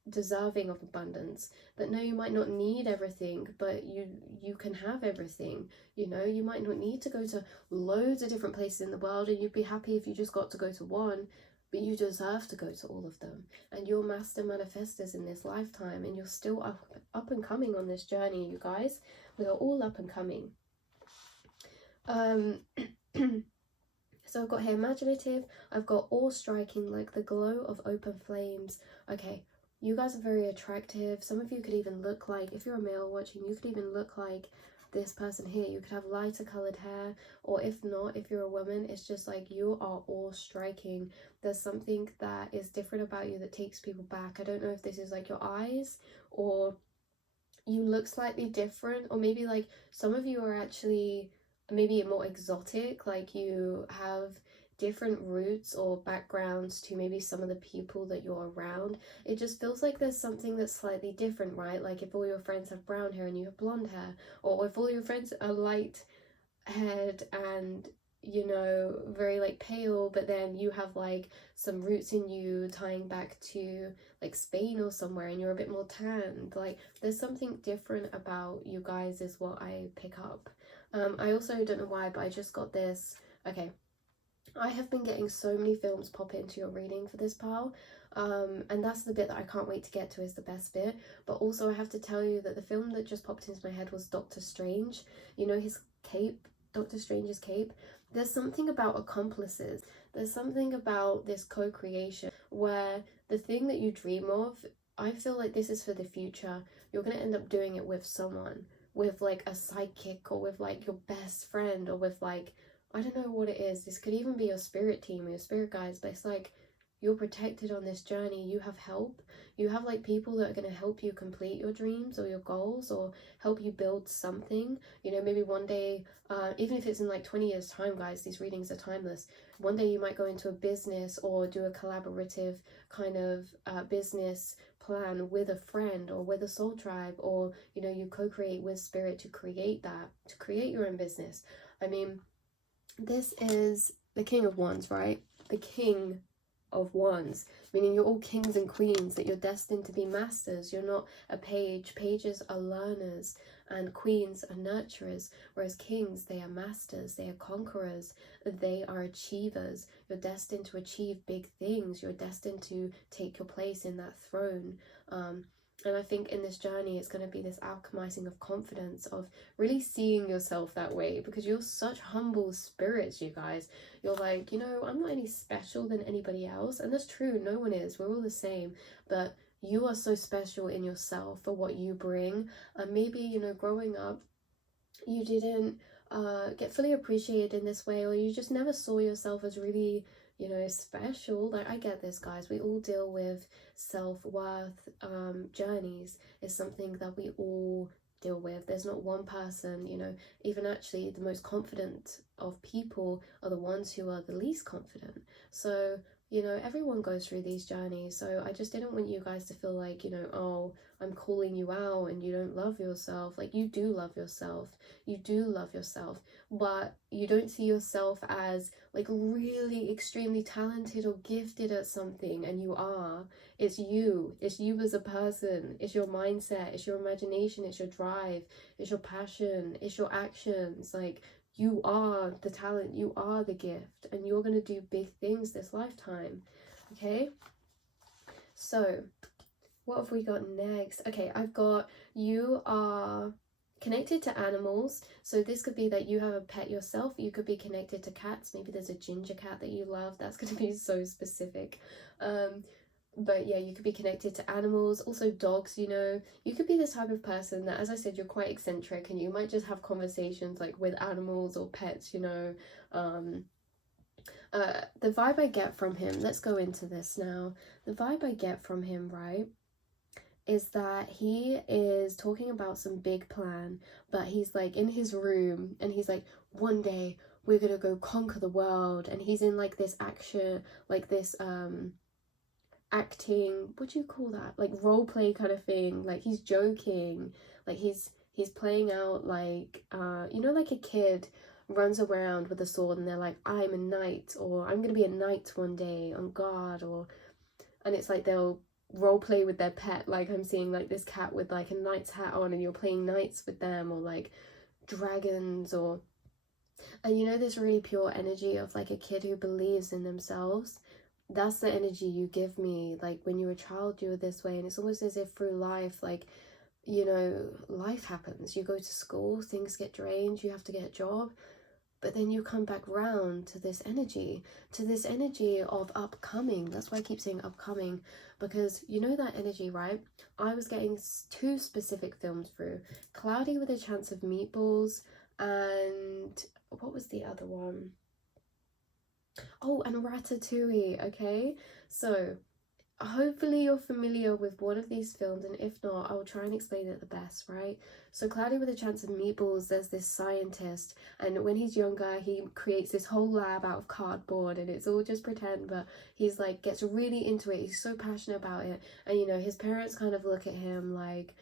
deserving of abundance. That no, you might not need everything, but you can have everything. You know, you might not need to go to loads of different places in the world, and you'd be happy if you just got to go to one, but you deserve to go to all of them. And you're master manifestors in this lifetime, and you're still up and coming on this journey, you guys. We are all up and coming. So I've got here imaginative, I've got awe striking like the glow of open flames. Okay, you guys are very attractive. Some of you could even look like, if you're a male watching, you could even look like this person here. You could have lighter colored hair, or if not, if you're a woman, it's just like you are all striking. There's something that is different about you that takes people back. I don't know if this is like your eyes, or you look slightly different, or maybe like some of you are actually maybe more exotic, like you have different roots or backgrounds to maybe some of the people that you're around. It just feels like there's something that's slightly different, right? Like if all your friends have brown hair and you have blonde hair, or if all your friends are light haired and, you know, very like pale, but then you have like some roots in you tying back to like Spain or somewhere, and you're a bit more tanned. Like there's something different about you guys is what I pick up. I also don't know why, but I just got this. Okay, I have been getting so many films pop into your reading for this pile, and that's the bit that I can't wait to get to, is the best bit. But also I have to tell you that the film that just popped into my head was Doctor Strange. You know, his cape, Doctor Strange's cape. There's something about accomplices. There's something about this co-creation where the thing that you dream of, I feel like this is for the future. You're going to end up doing it with someone, with like a sidekick, or with like your best friend, or with like, I don't know what it is. This could even be your spirit team or your spirit guides, but it's like you're protected on this journey. You have help. You have like people that are going to help you complete your dreams or your goals, or help you build something. You know, maybe one day, even if it's in like 20 years time, guys, these readings are timeless. One day you might go into a business or do a collaborative kind of business plan with a friend or with a soul tribe, or, you know, you co-create with spirit to create that, to create your own business. I mean, this is the King of Wands, right? The King of Wands, meaning you're all kings and queens, that you're destined to be masters. You're not a page. Pages are learners and queens are nurturers, whereas kings, they are masters, they are conquerors, they are achievers. You're destined to achieve big things. You're destined to take your place in that throne. And I think in this journey, it's going to be this alchemizing of confidence, of really seeing yourself that way, because you're such humble spirits, you guys. You're like, you know, I'm not any special than anybody else. And that's true. No one is. We're all the same. But you are so special in yourself for what you bring. And maybe, you know, growing up, you didn't get fully appreciated in this way, or you just never saw yourself as really, you know, special. Like, I get this, guys. We all deal with self-worth journeys. Is something that we all deal with. There's not one person, you know, even actually the most confident of people are the ones who are the least confident. So, you know, everyone goes through these journeys. So I just didn't want you guys to feel like, you know, oh, I'm calling you out and you don't love yourself. Like, you do love yourself. You do love yourself, but you don't see yourself as like really extremely talented or gifted at something, and you are. It's you as a person. It's your mindset, it's your imagination, it's your drive, it's your passion, it's your actions. Like, you are the talent, you are the gift, and you're going to do big things this lifetime. Okay, so what have we got next? Okay, I've got, you are connected to animals. So this could be that you have a pet yourself. You could be connected to cats. Maybe there's a ginger cat that you love. That's going to be so specific. But yeah, you could be connected to animals. Also dogs, you know. You could be this type of person that, as I said, you're quite eccentric, and you might just have conversations like with animals or pets, you know. The vibe I get from him, let's go into this now. The vibe I get from him, right, is that he is talking about some big plan, but he's like in his room and he's like, one day we're gonna go conquer the world, and he's in like this action, like this acting, what do you call that, like role play kind of thing. Like, he's joking, like he's playing out like you know, like a kid runs around with a sword and they're like, I'm a knight, or I'm gonna be a knight one day on guard, or, and it's like they'll role play with their pet. Like, I'm seeing like this cat with like a knight's hat on, and you're playing knights with them, or like dragons, or, and you know, this really pure energy of like a kid who believes in themselves. That's the energy you give me. Like, when you're a child, you're this way, and it's almost as if through life, like, you know, life happens. You go to school, things get drained, you have to get a job, but then you come back round to this energy of upcoming. That's why I keep saying upcoming, because you know that energy, right? I was getting two specific films through, Cloudy with a Chance of Meatballs, and what was the other one? Oh, and Ratatouille. Okay, so hopefully you're familiar with one of these films, and if not, I will try and explain it the best, right? So Cloudy with a Chance of Meatballs, there's this scientist, and when he's younger he creates this whole lab out of cardboard, and it's all just pretend, but he's like gets really into it, he's so passionate about it, and you know his parents kind of look at him like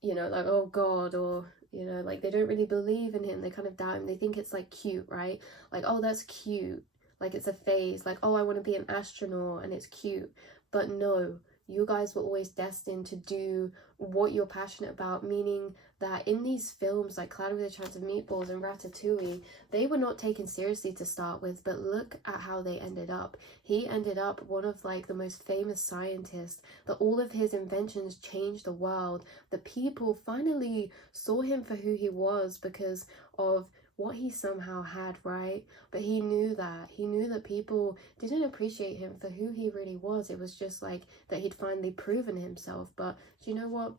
you know, like, oh god, or you know, like they don't really believe in him, they kind of doubt him, they think it's like cute, right? Like, oh, that's cute, like it's a phase, like, oh, I want to be an astronaut and it's cute. But no, you guys were always destined to do what you're passionate about, meaning that in these films like Cloudy with a Chance of Meatballs and Ratatouille, they were not taken seriously to start with, but look at how they ended up. He ended up one of like the most famous scientists, that all of his inventions changed the world. The people finally saw him for who he was because of what he somehow had, right? But he knew that people didn't appreciate him for who he really was. It was just like that he'd finally proven himself. But do you know what?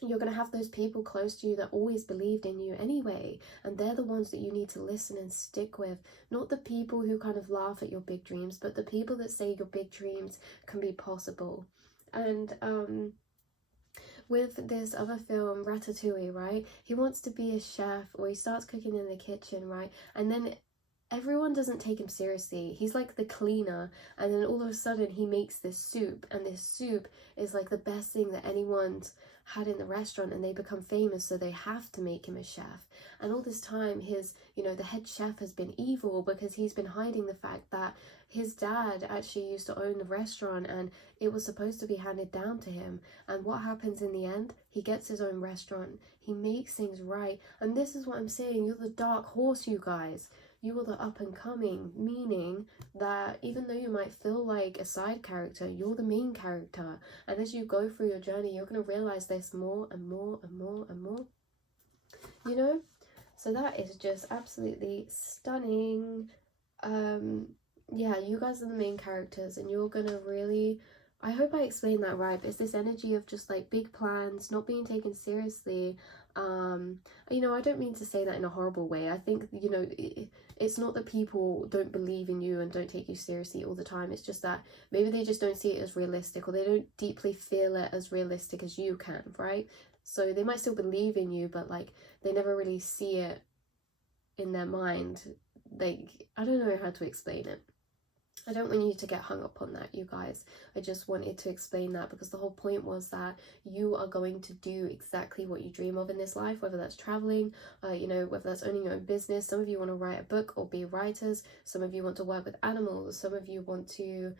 You're going to have those people close to you that always believed in you anyway, and they're the ones that you need to listen and stick with, not the people who kind of laugh at your big dreams, but the people that say your big dreams can be possible. And with this other film, Ratatouille, right? He wants to be a chef, or he starts cooking in the kitchen, right? And then everyone doesn't take him seriously. He's like the cleaner, and then all of a sudden he makes this soup, and this soup is like the best thing that anyone's had in the restaurant, and they become famous, so they have to make him a chef. And all this time his, you know, the head chef has been evil because he's been hiding the fact that his dad actually used to own the restaurant and it was supposed to be handed down to him. And what happens in the end? He gets his own restaurant, he makes things right. And this is what I'm saying, you're the dark horse, you guys. You are the up and coming, meaning that even though you might feel like a side character, you're the main character. And as you go through your journey, you're going to realize there's more and more and more and more, you know? So that is just absolutely stunning. Yeah, you guys are the main characters, and you're going to really, I hope I explained that right, but it's this energy of just like big plans, not being taken seriously. You know, I don't mean to say that in a horrible way. I think, you know, it's not that people don't believe in you and don't take you seriously all the time. It's just that maybe they just don't see it as realistic, or they don't deeply feel it as realistic as you can, right? So they might still believe in you, but like they never really see it in their mind. Like, I don't know how to explain it. I don't want you to get hung up on that, you guys. I just wanted to explain that because the whole point was that you are going to do exactly what you dream of in this life, whether that's traveling, you know, whether that's owning your own business. Some of you want to write a book or be writers. Some of you want to work with animals. Some of you want to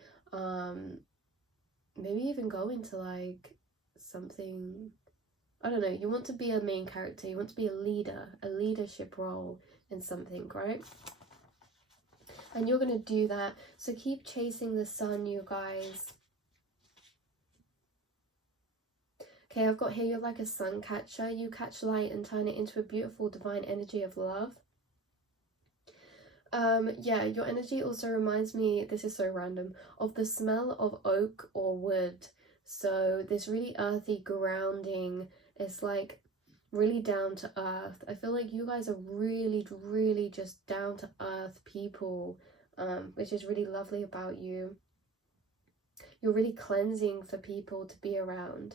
maybe even go into like something, I don't know, you want to be a main character. You want to be a leader, a leadership role in something, right? And you're going to do that. So keep chasing the sun, you guys. Okay, I've got here, you're like a sun catcher. You catch light and turn it into a beautiful divine energy of love. Yeah, your energy also reminds me, this is so random, of the smell of oak or wood. So this really earthy grounding is like really down to earth. I feel like you guys are really just down to earth people, which is really lovely about you. You're really cleansing for people to be around.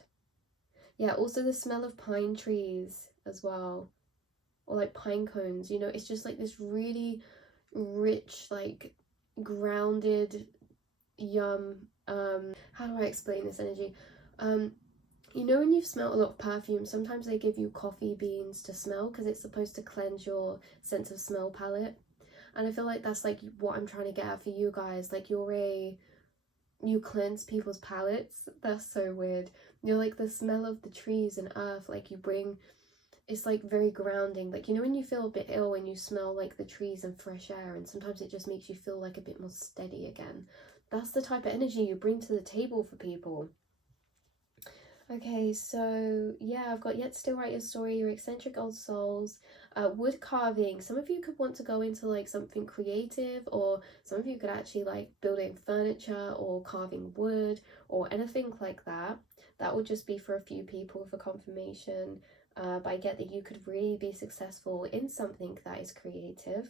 Yeah, also the smell of pine trees as well, or like pine cones, you know, it's just like this really rich, like grounded how do I explain this energy? You know, when you've smelled a lot of perfume, sometimes they give you coffee beans to smell because it's supposed to cleanse your sense of smell palette. And I feel like that's like what I'm trying to get at for you guys. Like you cleanse people's palates. That's so weird. You're like the smell of the trees and earth, like you bring, it's like very grounding. Like, you know, when you feel a bit ill and you smell like the trees and fresh air, and sometimes it just makes you feel like a bit more steady again. That's the type of energy you bring to the table for people. Okay, so yeah, I've got Yet Still Write Your Story, Your Eccentric Old Souls, wood carving. Some of you could want to go into like something creative, or some of you could actually like building furniture or carving wood or anything like that. That would just be for a few people for confirmation, but I get that you could really be successful in something that is creative.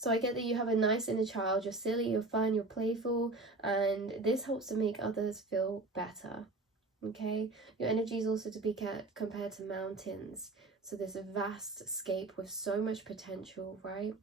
So I get that you have a nice inner child. You're silly, you're fun, you're playful, and this helps to make others feel better. Okay, your energy is also to be compared to mountains. So there's a vast scape with so much potential, right?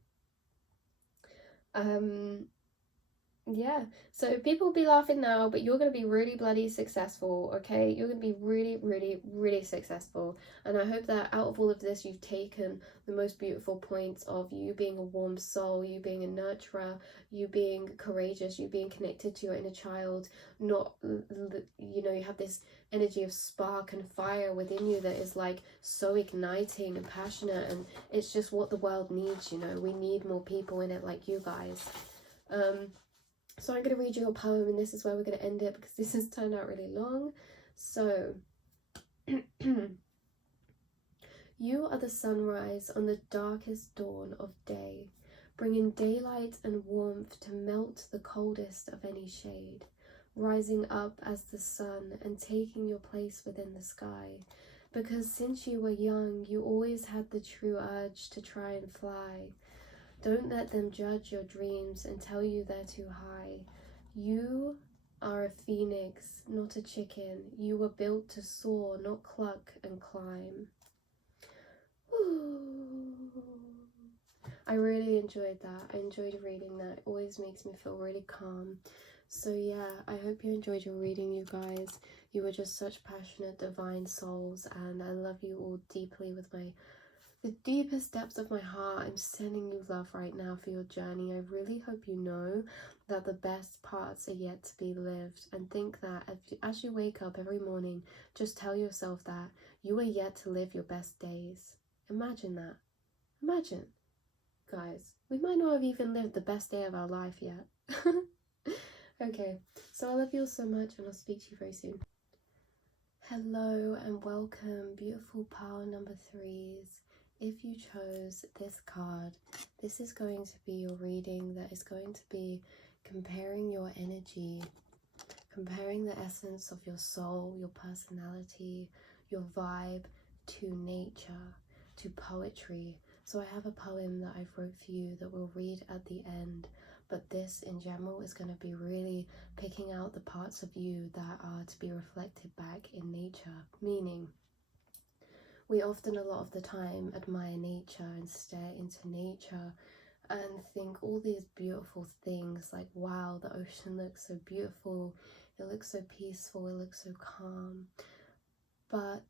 Yeah, so people will be laughing now, but you're going to be really bloody successful, okay? You're going to be really, really, really successful. And I hope that out of all of this, you've taken the most beautiful points of you being a warm soul, you being a nurturer, you being courageous, you being connected to your inner child, not, you know, you have this energy of spark and fire within you that is like so igniting and passionate, and it's just what the world needs, you know? We need more people in it like you guys. So I'm going to read you a poem, and this is where we're going to end it because this has turned out really long. So, you are the sunrise on the darkest dawn of day, bringing daylight and warmth to melt the coldest of any shade, rising up as the sun and taking your place within the sky. Because since you were young, you always had the true urge to try and fly. Don't let them judge your dreams and tell you they're too high. You are a phoenix, not a chicken. You were built to soar, not cluck and climb. Ooh. I really enjoyed that. I enjoyed reading that. It always makes me feel really calm. So yeah, I hope you enjoyed your reading, you guys. You were just such passionate, divine souls, and I love you all deeply with the deepest depths of my heart. I'm sending you love right now for your journey. I really hope you know that the best parts are yet to be lived, and think that as you wake up every morning, just tell yourself that you are yet to live your best days. Imagine that. Imagine. Guys, we might not have even lived the best day of our life yet. Okay, so I love you all so much, and I'll speak to you very soon. Hello and welcome, beautiful pile number 3s. If you chose this card, this is going to be your reading that is going to be comparing your energy, comparing the essence of your soul, your personality, your vibe to nature, to poetry. So I have a poem that I've wrote for you that we'll read at the end, but this in general is going to be really picking out the parts of you that are to be reflected back in nature, meaning we often, a lot of the time, admire nature and stare into nature and think all these beautiful things like, wow, the ocean looks so beautiful, it looks so peaceful, it looks so calm. But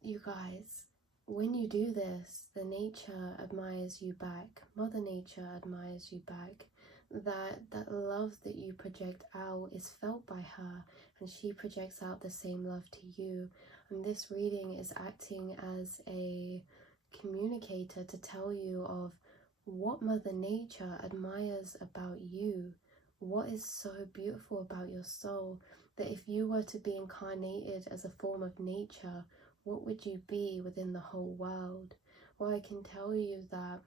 you guys, when you do this, the nature admires you back. Mother Nature admires you back. That love that you project out is felt by her, and she projects out the same love to you. And this reading is acting as a communicator to tell you of what Mother Nature admires about you, what is so beautiful about your soul, that if you were to be incarnated as a form of nature, what would you be within the whole world? Well, I can tell you that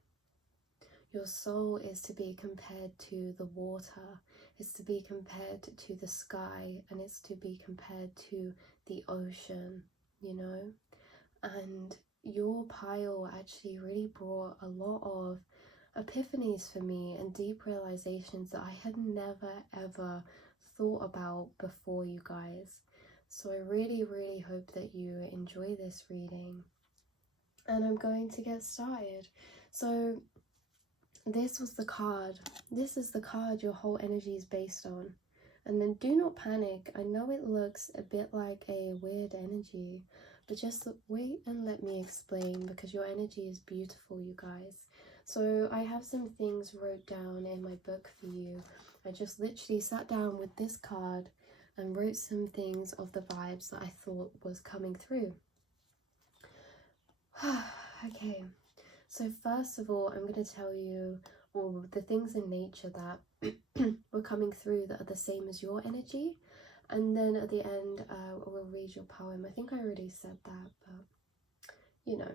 your soul is to be compared to the water, it's to be compared to the sky, and it's to be compared to the ocean, you know? And your pile actually really brought a lot of epiphanies for me and deep realizations that I had never ever thought about before, you guys. So I really, really hope that you enjoy this reading. And I'm going to get started. So this was the card. This is the card your whole energy is based on. And then do not panic. I know it looks a bit like a weird energy, but just wait and let me explain, because your energy is beautiful, you guys. So I have some things wrote down in my book for you. I just literally sat down with this card and wrote some things of the vibes that I thought was coming through. Okay, so first of all, I'm going to tell you all the things in nature that were coming through that are the same as your energy. And then at the end, we'll read your poem. I think I already said that, but you know.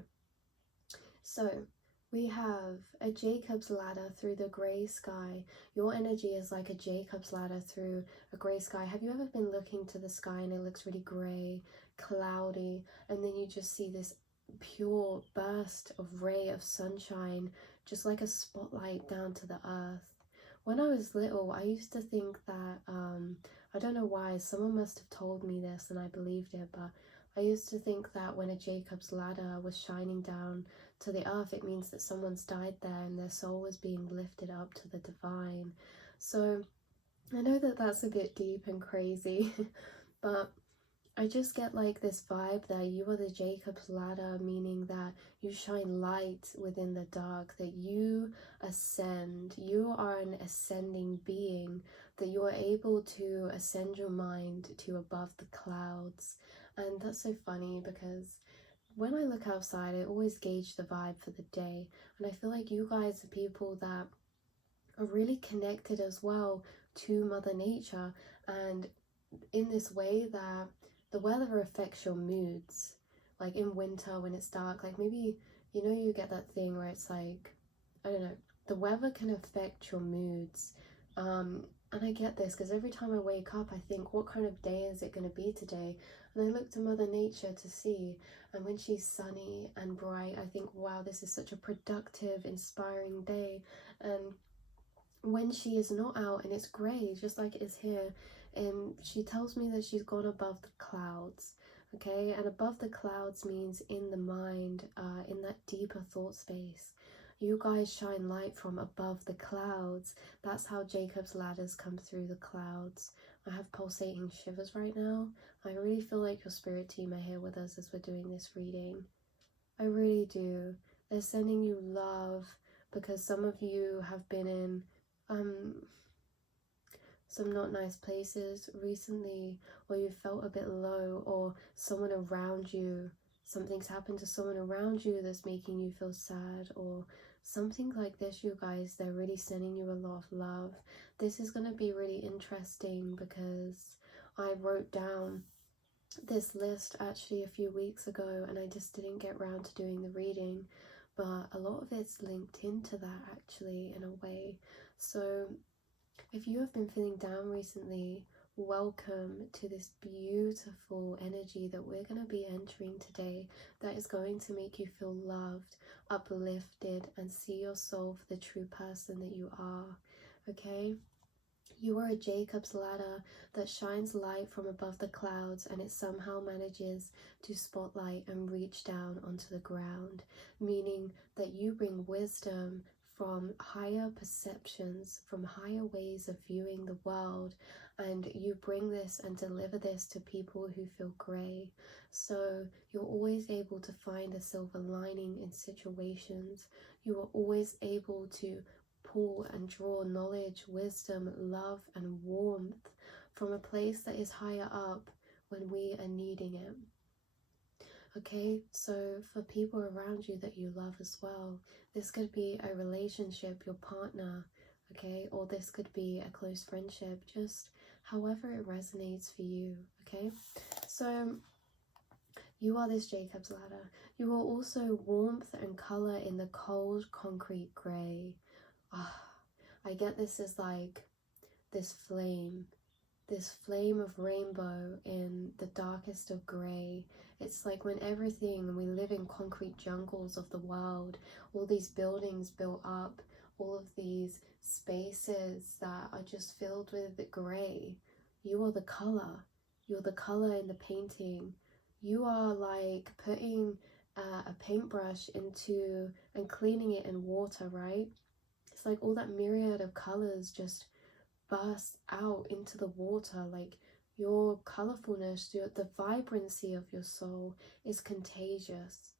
So we have a Jacob's ladder through the grey sky. Your energy is like a Jacob's ladder through a grey sky. Have you ever been looking to the sky and it looks really grey, cloudy, and then you just see this pure burst of ray of sunshine, just like a spotlight down to the earth. When I was little, I used to think that, I don't know why, someone must have told me this and I believed it, but I used to think that when a Jacob's ladder was shining down to the earth, it means that someone's died there and their soul was being lifted up to the divine. So I know that that's a bit deep and crazy, but I just get like this vibe that you are the Jacob's ladder, meaning that you shine light within the dark, that you ascend, you are an ascending being, that you are able to ascend your mind to above the clouds. And that's so funny because when I look outside, I always gauge the vibe for the day. And I feel like you guys are people that are really connected as well to Mother Nature, and in this way that the weather affects your moods. Like in winter when it's dark, like maybe, you know, you get that thing where it's like, I don't know, the weather can affect your moods. And I get this because every time I wake up I think, what kind of day is it going to be today? And I look to Mother Nature to see, and when she's sunny and bright, I think, wow, this is such a productive, inspiring day. And when she is not out and it's grey, just like it is here, and she tells me that she's gone above the clouds, okay? And above the clouds means in the mind, in that deeper thought space. You guys shine light from above the clouds. That's how Jacob's ladders come through the clouds. I have pulsating shivers right now. I really feel like your spirit team are here with us as we're doing this reading. I really do. They're sending you love because some of you have been in some not nice places recently, or you felt a bit low, or someone around you, something's happened to someone around you that's making you feel sad, or something like this. You guys, they're really sending you a lot of love. This is going to be really interesting because I wrote down this list actually a few weeks ago and I just didn't get around to doing the reading, but a lot of it's linked into that actually in a way. So if you have been feeling down recently, welcome to this beautiful energy that we're going to be entering today, that is going to make you feel loved, uplifted, and see your soul for the true person that you are, okay? You are a Jacob's ladder that shines light from above the clouds, and it somehow manages to spotlight and reach down onto the ground, meaning that you bring wisdom from higher perceptions, from higher ways of viewing the world, and you bring this and deliver this to people who feel grey. So you're always able to find a silver lining in situations. You are always able to pull and draw knowledge, wisdom, love, and warmth from a place that is higher up when we are needing it. Okay, so for people around you that you love as well, this could be a relationship, your partner, okay, or this could be a close friendship, just however it resonates for you, okay? So you are this Jacob's ladder. You are also warmth and colour in the cold concrete grey. I get this as like this flame of rainbow in the darkest of grey. It's like when everything, we live in concrete jungles of the world, all these buildings built up, all of these spaces that are just filled with grey. You are the colour. You're the colour in the painting. You are like putting a paintbrush into and cleaning it in water, right? It's like all that myriad of colours just burst out into the water. Like your colourfulness, the vibrancy of your soul is contagious.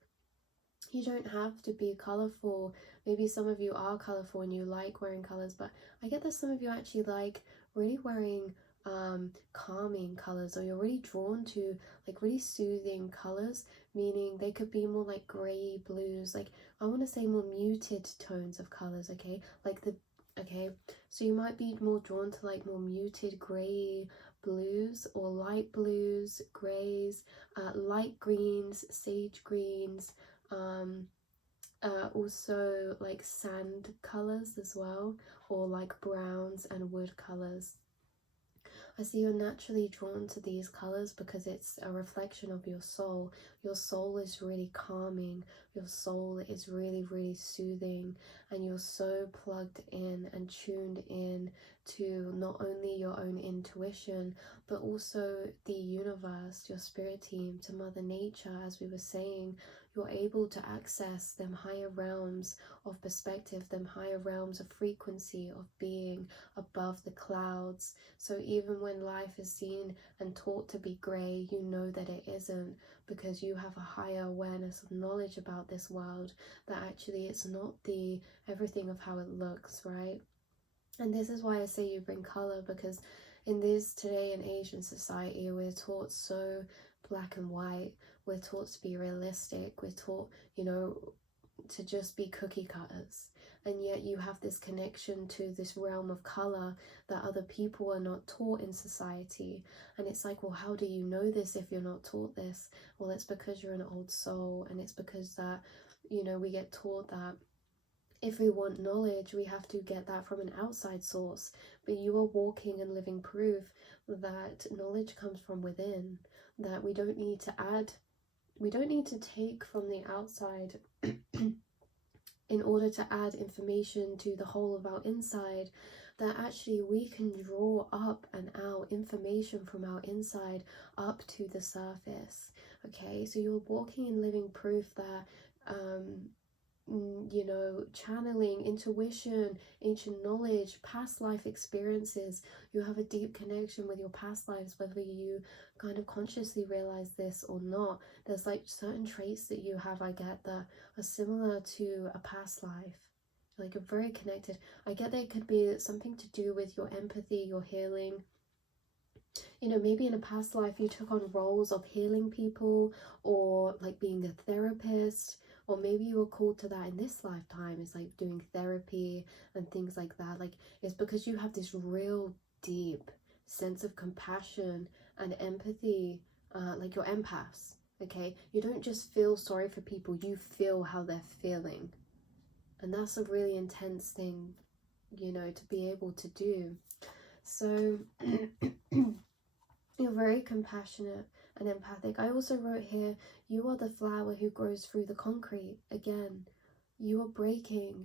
You don't have to be colourful. Maybe some of you are colourful and you like wearing colours, but I get that some of you actually like really wearing calming colours, or you're really drawn to like really soothing colours, meaning they could be more like grey blues, like I want to say more muted tones of colours, okay? Okay, so you might be more drawn to like more muted grey blues, or light blues, greys, light greens, sage greens, also like sand colours as well, or like browns and wood colours. I see you're naturally drawn to these colors because it's a reflection of your soul. Your soul is really calming. Your soul is really, really soothing. And you're so plugged in and tuned in to not only your own intuition, but also the universe, your spirit team, to Mother Nature. As we were saying, you're able to access them higher realms of perspective, them higher realms of frequency, of being above the clouds. So even when life is seen and taught to be grey, you know that it isn't, because you have a higher awareness of knowledge about this world, that actually it's not the everything of how it looks, right? And this is why I say you bring color, because in this today in Asian society, we're taught so black and white. We're taught to be realistic. We're taught, you know, to just be cookie cutters. And yet you have this connection to this realm of color that other people are not taught in society. And it's like, well, how do you know this if you're not taught this? Well, it's because you're an old soul, and it's because that, you know, we get taught that if we want knowledge, we have to get that from an outside source. But you are walking and living proof that knowledge comes from within, that we don't need to add, we don't need to take from the outside in order to add information to the whole of our inside, that actually we can draw up and out information from our inside up to the surface. Okay, so you're walking and living proof that you know, channeling, intuition, ancient knowledge, past life experiences, you have a deep connection with your past lives, whether you kind of consciously realize this or not. There's like certain traits that you have, I get, that are similar to a past life. Like, you're very connected. I get that it could be something to do with your empathy, your healing. You know, maybe in a past life you took on roles of healing people, or like being a therapist, or maybe you were called to that in this lifetime. It's like doing therapy and things like that. Like, it's because you have this real deep sense of compassion and empathy, like you're empaths. Okay, you don't just feel sorry for people, you feel how they're feeling. And that's a really intense thing, you know, to be able to do. So you're very compassionate and empathic. I also wrote here, you are the flower who grows through the concrete. Again, you're breaking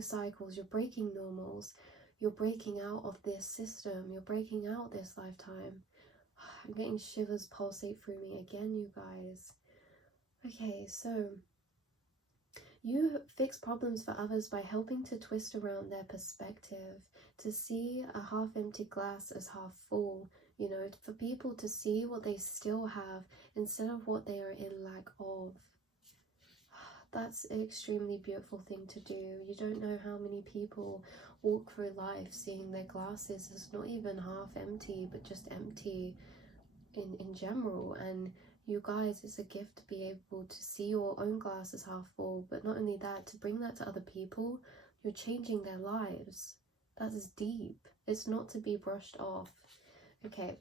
cycles, you're breaking normals, you're breaking out of this system, you're breaking out this lifetime. I'm getting shivers pulsate through me again, you guys. Okay, so you fix problems for others by helping to twist around their perspective, to see a half-empty glass as half full, you know, for people to see what they still have instead of what they are in lack of. That's an extremely beautiful thing to do. You don't know how many people walk through life seeing their glasses as not even half empty, but just empty in general. And you guys, it's a gift to be able to see your own glass as half full, but not only that, to bring that to other people. You're changing their lives. That is deep. It's not to be brushed off. Okay,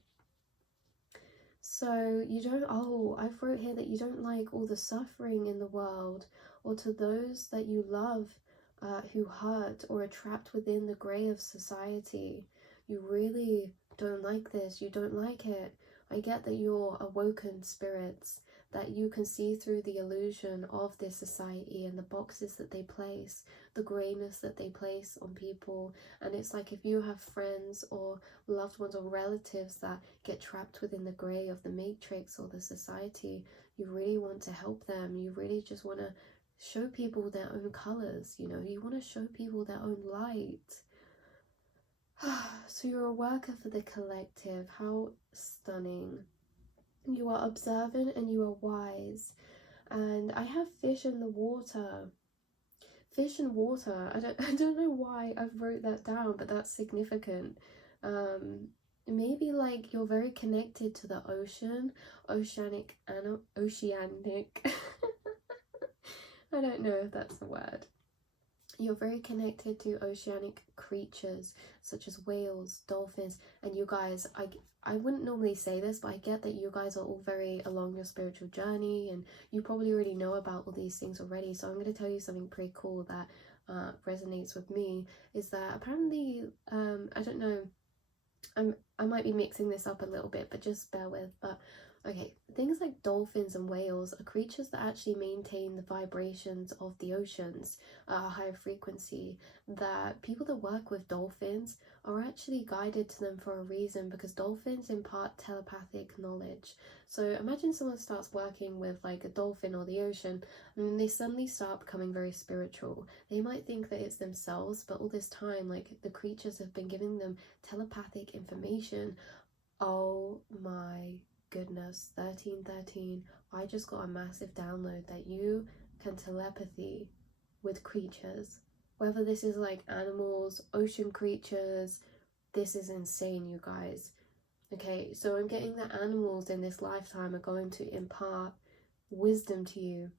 so you don't, oh, I've wrote here that you don't like all the suffering in the world, or to those that you love who hurt or are trapped within the grey of society. You really don't like this, you don't like it. I get that you're awoken spirits, that you can see through the illusion of this society and the boxes that they place, the greyness that they place on people. And it's like, if you have friends or loved ones or relatives that get trapped within the grey of the matrix or the society, you really want to help them. You really just want to show people their own colours, you know, you want to show people their own light. So you're a worker for the collective. How stunning. You are observant and you are wise. And I have fish in the water. Fish and water. I don't know why I've wrote that down, but that's significant. Maybe like you're very connected to the ocean, oceanic. I don't know if that's the word. You're very connected to oceanic creatures such as whales, dolphins, and you guys, I wouldn't normally say this, but I get that you guys are all very along your spiritual journey, and you probably already know about all these things already. So I'm going to tell you something pretty cool that resonates with me, is that apparently, I don't know, I might be mixing this up a little bit, but just bear with. But okay, things like dolphins and whales are creatures that actually maintain the vibrations of the oceans at a higher frequency. That people that work with dolphins are actually guided to them for a reason, because dolphins impart telepathic knowledge. So imagine someone starts working with like a dolphin or the ocean, and they suddenly start becoming very spiritual. They might think that it's themselves, but all this time, like, the creatures have been giving them telepathic information. Oh my goodness, 1313, I just got a massive download that you can telepathy with creatures, whether this is like animals, ocean creatures. This is insane, you guys. Okay, so I'm getting that animals in this lifetime are going to impart wisdom to you.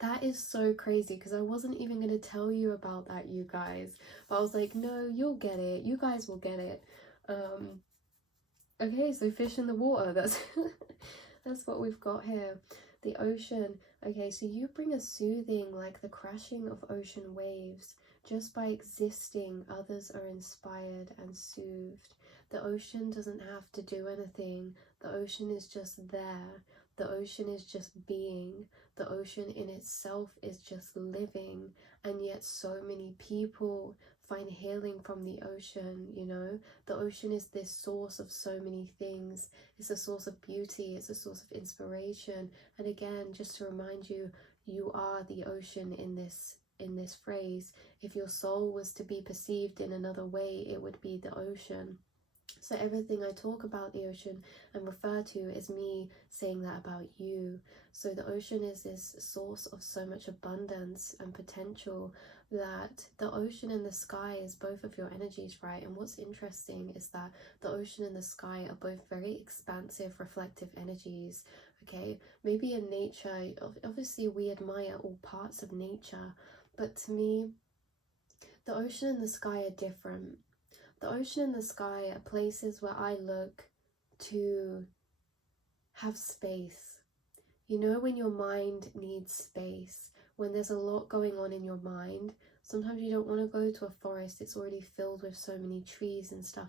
That is so crazy, because I wasn't even going to tell you about that, you guys, but I was like, no, you'll get it, you guys will get it. Okay, so fish in the water, that's that's what we've got here. The ocean. Okay, so you bring a soothing, like the crashing of ocean waves. Just by existing, others are inspired and soothed. The ocean doesn't have to do anything. The ocean is just there. The ocean is just being. The ocean in itself is just living. And yet so many people find healing from the ocean, you know? The ocean is this source of so many things. It's a source of beauty, it's a source of inspiration. And again, just to remind you, you are the ocean in this phrase. If your soul was to be perceived in another way, it would be the ocean. So everything I talk about the ocean and refer to is me saying that about you. So the ocean is this source of so much abundance and potential, that the ocean and the sky is both of your energies, right? And what's interesting is that the ocean and the sky are both very expansive, reflective energies. Okay, maybe in nature, obviously we admire all parts of nature, but to me, the ocean and the sky are different. The ocean and the sky are places where I look to have space. You know, when your mind needs space, when there's a lot going on in your mind, sometimes you don't want to go to a forest, it's already filled with so many trees and stuff,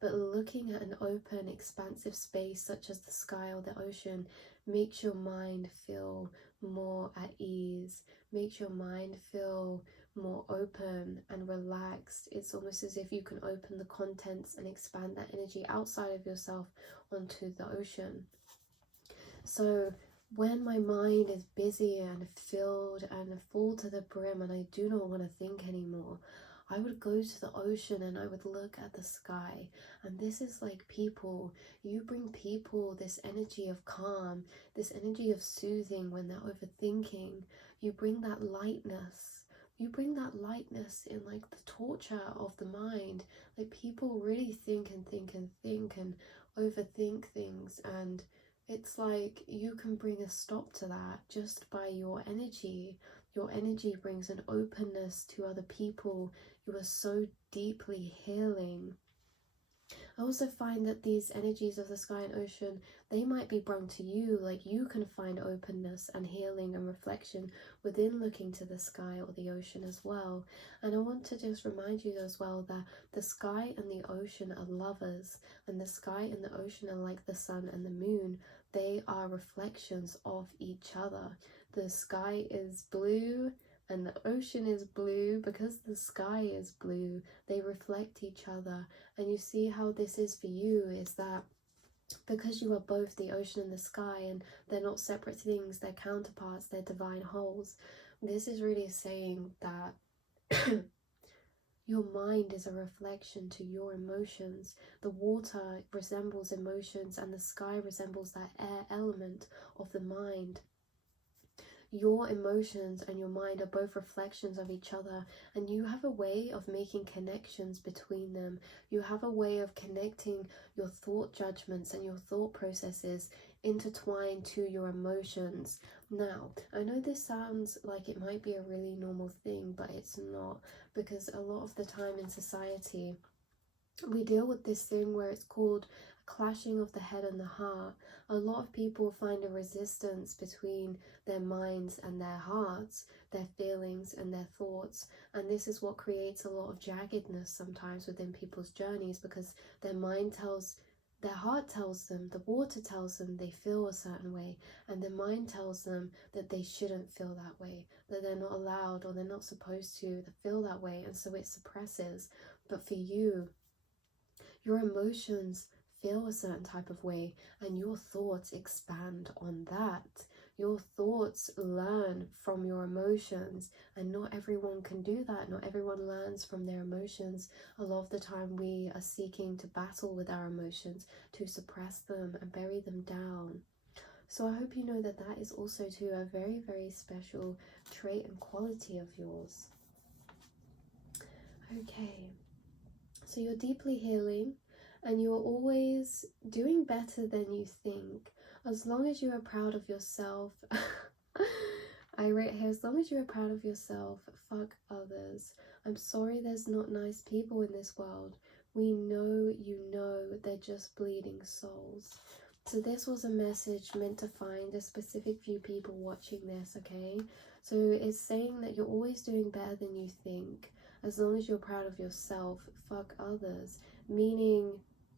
but looking at an open, expansive space such as the sky or the ocean makes your mind feel more at ease, makes your mind feel more open and relaxed. It's almost as if you can open the contents and expand that energy outside of yourself onto the ocean. So when my mind is busy and filled and full to the brim and I do not want to think anymore, I would go to the ocean and I would look at the sky. And this is like people. You bring people this energy of calm, this energy of soothing when they're overthinking. You bring that lightness. You bring that lightness in like the torture of the mind. Like people really think and think and think and overthink things, and it's like you can bring a stop to that just by your energy. Your energy brings an openness to other people. You are so deeply healing. I also find that these energies of the sky and ocean, they might be brought to you. Like you can find openness and healing and reflection within looking to the sky or the ocean as well. And I want to just remind you as well that the sky and the ocean are lovers, and the sky and the ocean are like the sun and the moon. They are reflections of each other. The sky is blue and the ocean is blue because the sky is blue. They reflect each other. And you see how this is for you, is that because you are both the ocean and the sky, and they're not separate things, they're counterparts, they're divine wholes. This is really saying that your mind is a reflection to your emotions. The water resembles emotions and the sky resembles that air element of the mind. Your emotions and your mind are both reflections of each other, and you have a way of making connections between them. You have a way of connecting your thought judgments and your thought processes intertwined to your emotions. Now, I know this sounds like it might be a really normal thing, but it's not, because a lot of the time in society, we deal with this thing where it's called clashing of the head and the heart. A lot of people find a resistance between their minds and their hearts, their feelings and their thoughts, and this is what creates a lot of jaggedness sometimes within people's journeys, because their heart tells them, the water tells them they feel a certain way, and their mind tells them that they shouldn't feel that way, that they're not allowed or they're not supposed to feel that way, and so it suppresses. But for you, your emotions feel a certain type of way, and your thoughts expand on that. Your thoughts learn from your emotions, and not everyone can do that. Not everyone learns from their emotions. A lot of the time we are seeking to battle with our emotions, to suppress them and bury them down. So I hope you know that that is also too a very, very special trait and quality of yours. Okay, so you're deeply healing, and you are always doing better than you think, as long as you are proud of yourself. I wrote here, as long as you are proud of yourself, fuck others. I'm sorry there's not nice people in this world. We know you know they're just bleeding souls. So this was a message meant to find a specific few people watching this, okay? So it's saying that you're always doing better than you think. As long as you're proud of yourself, fuck others. Meaning,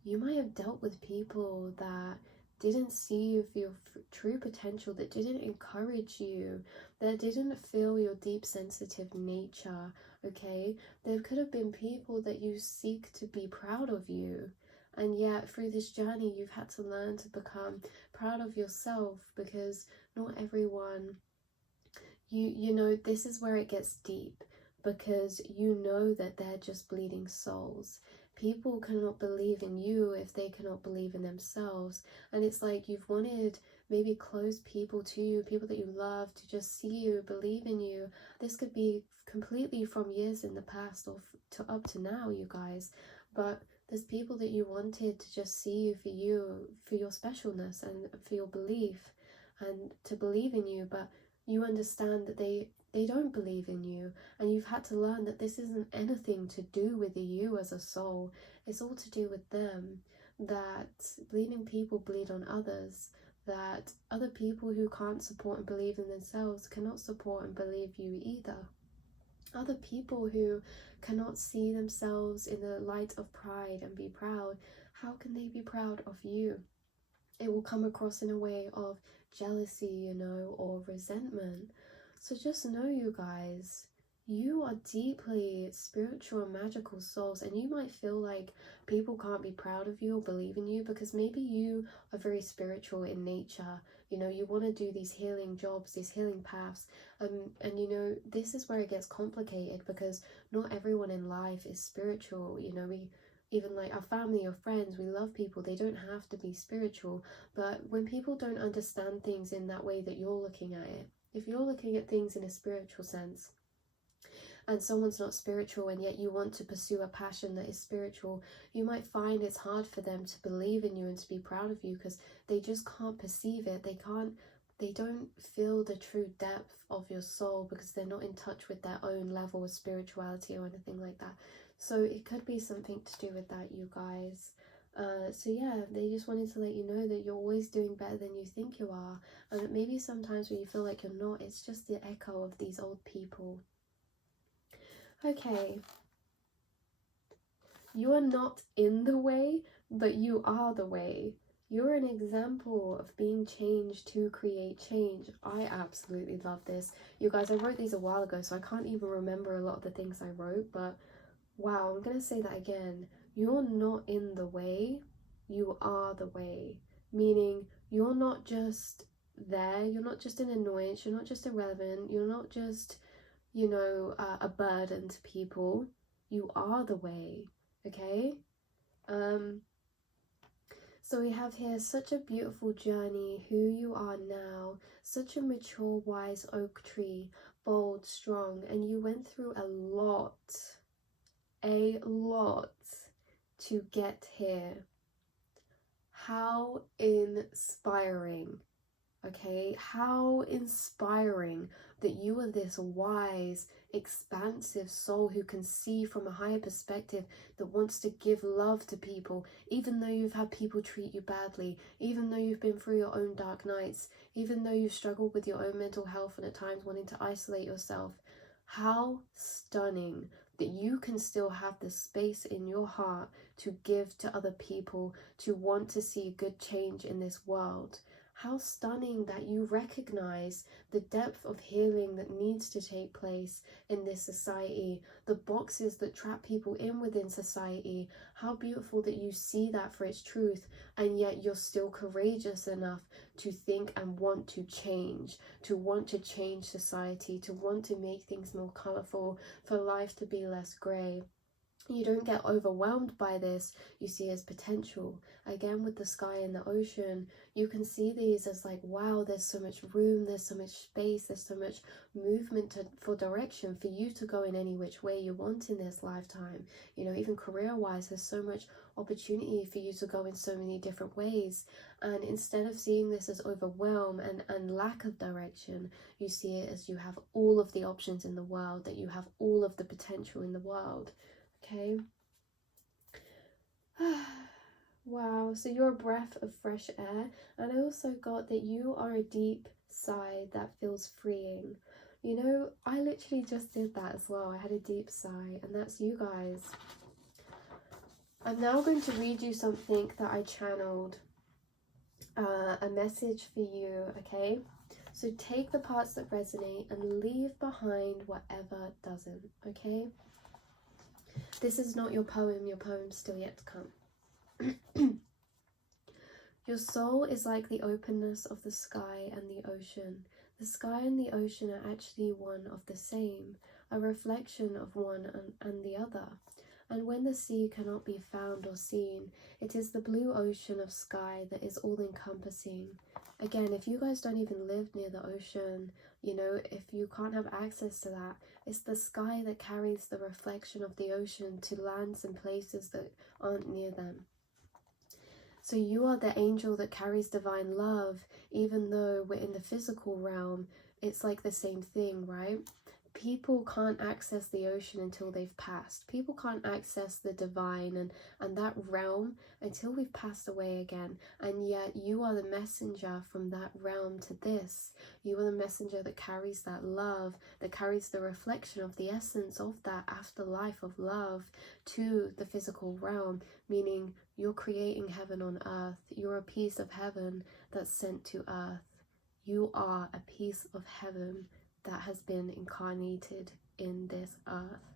you might have dealt with people that didn't see you for your true potential, that didn't encourage you, that didn't feel your deep sensitive nature, okay? There could have been people that you seek to be proud of you, and yet through this journey you've had to learn to become proud of yourself, because not everyone, you know, this is where it gets deep, because you know that they're just bleeding souls. People cannot believe in you if they cannot believe in themselves. And it's like you've wanted maybe close people to you, people that you love, to just see you, believe in you. This could be completely from years in the past or to up to now, you guys. But there's people that you wanted to just see you, for your specialness and for your belief and to believe in you, but you understand that they don't believe in you, and you've had to learn that this isn't anything to do with you as a soul. It's all to do with them, that bleeding people bleed on others, that other people who can't support and believe in themselves cannot support and believe you either. Other people who cannot see themselves in the light of pride and be proud, how can they be proud of you? It will come across in a way of jealousy, you know, or resentment. So just know, you guys, you are deeply spiritual and magical souls, and you might feel like people can't be proud of you or believe in you because maybe you are very spiritual in nature. You know, you want to do these healing jobs, these healing paths, and you know, this is where it gets complicated, because not everyone in life is spiritual. You know, even like our family or friends, we love people, they don't have to be spiritual. But when people don't understand things in that way that you're looking at it, if you're looking at things in a spiritual sense and someone's not spiritual and yet you want to pursue a passion that is spiritual, you might find it's hard for them to believe in you and to be proud of you, because they just can't perceive it. They don't feel the true depth of your soul, because they're not in touch with their own level of spirituality or anything like that. So it could be something to do with that, you guys. So yeah, they just wanted to let you know that you're always doing better than you think you are, and that maybe sometimes when you feel like you're not, it's just the echo of these old people. Okay, you are not in the way, but you are the way. You're an example of being changed to create change. I absolutely love this. You guys, I wrote these a while ago, so I can't even remember a lot of the things I wrote, but wow, I'm gonna say that again. You're not in the way, you are the way. Meaning, you're not just there, you're not just an annoyance, you're not just irrelevant, you're not just, you know, a burden to people. You are the way, okay? So we have here such a beautiful journey, who you are now, such a mature, wise oak tree, bold, strong, and you went through a lot to get here. How inspiring. Okay, how inspiring that you are this wise, expansive soul who can see from a higher perspective, that wants to give love to people, even though you've had people treat you badly, even though you've been through your own dark nights, even though you've struggled with your own mental health and at times wanting to isolate yourself. How stunning that you can still have the space in your heart to give to other people, to want to see good change in this world. How stunning that you recognize the depth of healing that needs to take place in this society, the boxes that trap people in within society. How beautiful that you see that for its truth, and yet you're still courageous enough to think and want to change society, to want to make things more colorful, for life to be less gray. You don't get overwhelmed by this, you see as potential. Again, with the sky and the ocean, you can see these as like, wow, there's so much room, there's so much space, there's so much movement for direction for you to go in any which way you want in this lifetime. You know, even career-wise, there's so much opportunity for you to go in so many different ways. And instead of seeing this as overwhelm and lack of direction, you see it as you have all of the options in the world, that you have all of the potential in the world. Okay. Wow, so you're a breath of fresh air, and I also got that you are a deep sigh that feels freeing. You know, I literally just did that as well. I had a deep sigh, and that's you guys. I'm now going to read you something that I channeled, a message for you, okay? So take the parts that resonate and leave behind whatever doesn't, okay? This is not your poem's still yet to come. Your soul is like the openness of the sky and the ocean. The sky and the ocean are actually one of the same, a reflection of one and the other. And when the sea cannot be found or seen, it is the blue ocean of sky that is all-encompassing. Again, if you guys don't even live near the ocean, you know, if you can't have access to that, it's the sky that carries the reflection of the ocean to lands and places that aren't near them. So you are the angel that carries divine love, even though we're in the physical realm. It's like the same thing, right? People can't access the ocean until they've passed. People can't access the divine and that realm until we've passed away again. And yet you are the messenger from that realm to this. You are the messenger that carries that love, that carries the reflection of the essence of that afterlife of love to the physical realm, meaning you're creating heaven on earth. You're a piece of heaven that's sent to earth. You are a piece of heaven that has been incarnated in this earth.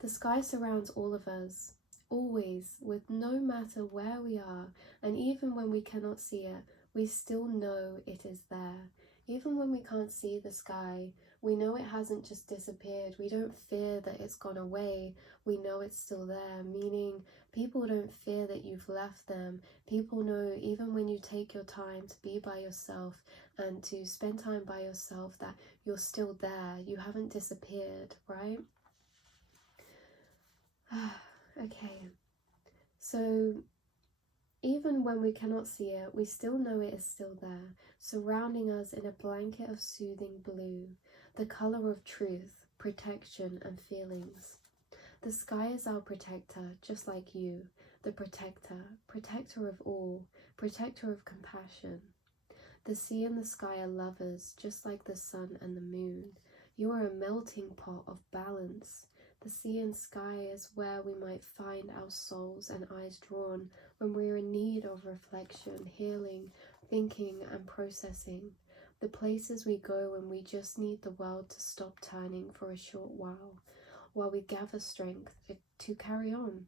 The sky surrounds all of us, always, with no matter where we are, and even when we cannot see it, we still know it is there. Even when we can't see the sky, we know it hasn't just disappeared. We don't fear that it's gone away. We know it's still there, meaning people don't fear that you've left them. People know even when you take your time to be by yourself and to spend time by yourself, that you're still there. You haven't disappeared, right? Okay, so even when we cannot see it, we still know it is still there, surrounding us in a blanket of soothing blue, the color of truth, protection, and feelings. The sky is our protector, just like you, the protector of all, protector of compassion. The sea and the sky are lovers, just like the sun and the moon. You are a melting pot of balance. The sea and sky is where we might find our souls and eyes drawn when we are in need of reflection, healing, thinking, and processing. The places we go when we just need the world to stop turning for a short while we gather strength to carry on.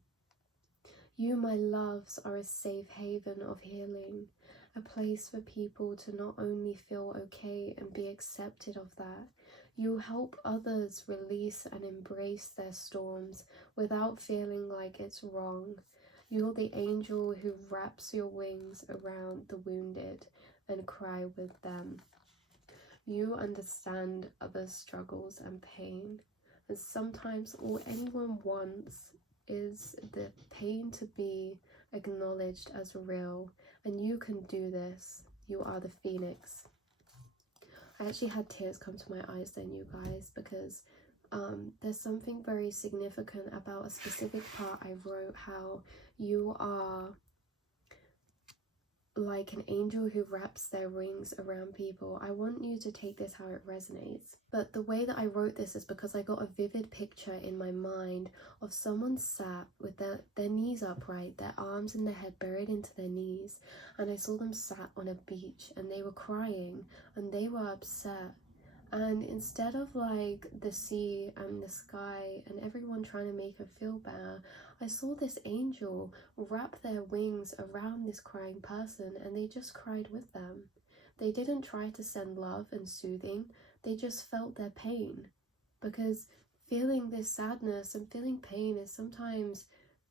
You, my loves, are a safe haven of healing, a place for people to not only feel okay and be accepted of that. You help others release and embrace their storms without feeling like it's wrong. You're the angel who wraps your wings around the wounded and cry with them. You understand others' struggles and pain, and sometimes all anyone wants is the pain to be acknowledged as real, and you can do this. You are the phoenix. I actually had tears come to my eyes then, you guys, because there's something very significant about a specific part I wrote, how you are like an angel who wraps their wings around people. I want you to take this how it resonates. But the way that I wrote this is because I got a vivid picture in my mind of someone sat with their knees upright, their arms and their head buried into their knees, and I saw them sat on a beach and they were crying and they were upset. And instead of like the sea and the sky and everyone trying to make her feel better, I saw this angel wrap their wings around this crying person and they just cried with them. They didn't try to send love and soothing, they just felt their pain. Because feeling this sadness and feeling pain is sometimes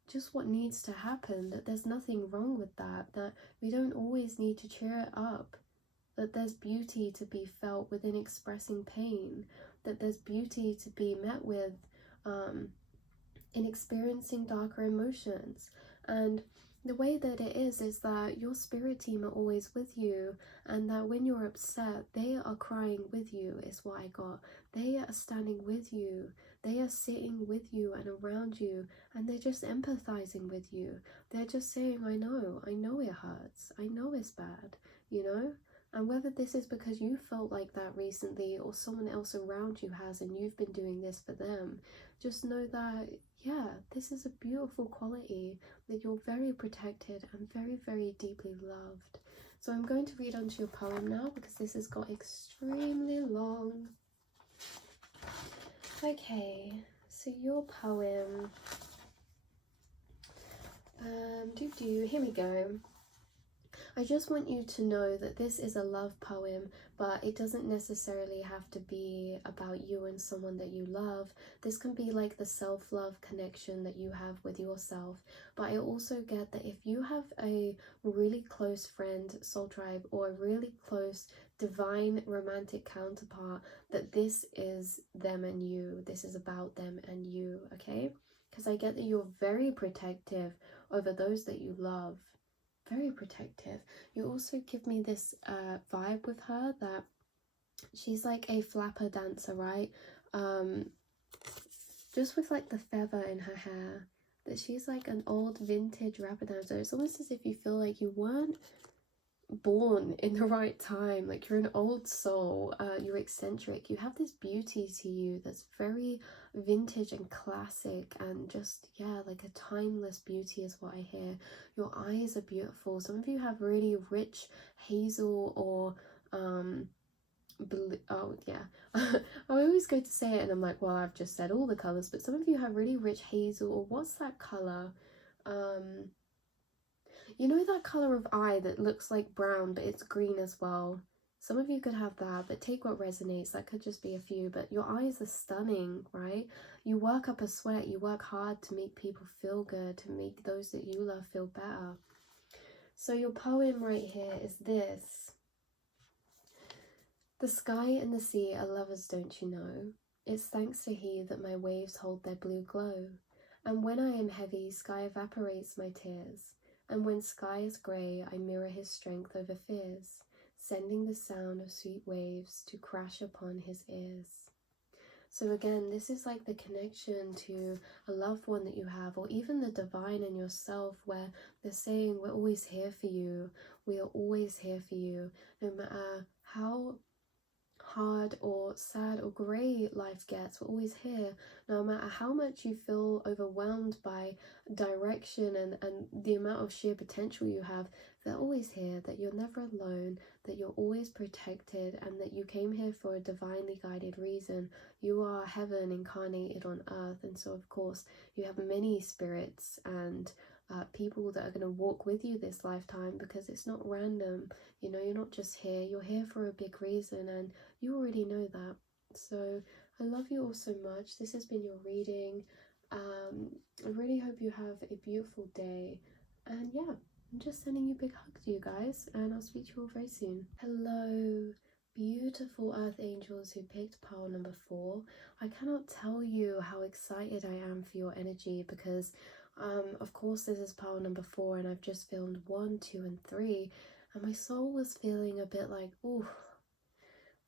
just what needs to happen, that there's nothing wrong with that we don't always need to cheer it up. That there's beauty to be felt within expressing pain, that there's beauty to be met with in experiencing darker emotions. And the way that it is that your spirit team are always with you, and that when you're upset, they are crying with you is what I got. They are standing with you, they are sitting with you and around you, and they're just empathizing with you. They're just saying, I know it hurts, I know it's bad, you know? And whether this is because you felt like that recently or someone else around you has and you've been doing this for them, just know that, yeah, this is a beautiful quality, that you're very protected and very, very deeply loved. So I'm going to read onto your poem now because this has got extremely long. Okay, so your poem, here we go. I just want you to know that this is a love poem, but it doesn't necessarily have to be about you and someone that you love. This can be like the self-love connection that you have with yourself. But I also get that if you have a really close friend, soul tribe, or a really close divine romantic counterpart, that this is them and you. This is about them and you, okay? Because I get that you're very protective over those that you love. Very protective. You also give me this vibe with her that she's like a flapper dancer, right? Just with like the feather in her hair, that she's like an old vintage rapper dancer. It's almost as if you feel like you weren't born in the right time, like you're an old soul, you're eccentric, you have this beauty to you that's very vintage and classic, and just, yeah, like a timeless beauty is what I hear. Your eyes are beautiful. Some of you have really rich hazel or blue. Oh yeah. I always go to say it and I'm like, well, I've just said all the colors, but some of you have really rich hazel, or what's that color, you know that colour of eye that looks like brown but it's green as well? Some of you could have that, but take what resonates. That could just be a few, but your eyes are stunning, right? You work up a sweat, you work hard to make people feel good, to make those that you love feel better. So your poem right here is this. The sky and the sea are lovers, don't you know? It's thanks to he that my waves hold their blue glow. And when I am heavy, sky evaporates my tears. And when sky is grey, I mirror his strength over fears, sending the sound of sweet waves to crash upon his ears. So again, this is like the connection to a loved one that you have, or even the divine in yourself, where they're saying, we're always here for you, we are always here for you, no matter how hard or sad or grey life gets, we're always here. No matter how much you feel overwhelmed by direction and the amount of sheer potential you have, they're always here, that you're never alone, that you're always protected, and that you came here for a divinely guided reason. You are heaven incarnated on earth, and so of course you have many spirits and people that are going to walk with you this lifetime, because it's not random. You know, you're not just here, you're here for a big reason, and you already know that. So I love you all so much. This has been your reading. I really hope you have a beautiful day, and yeah, I'm just sending you big hugs, you guys, and I'll speak to you all very soon. Hello, beautiful earth angels who picked pile number 4. I cannot tell you how excited I am for your energy, because of course this is pile number 4 and I've just filmed 1, 2 and 3, and my soul was feeling a bit like, oh,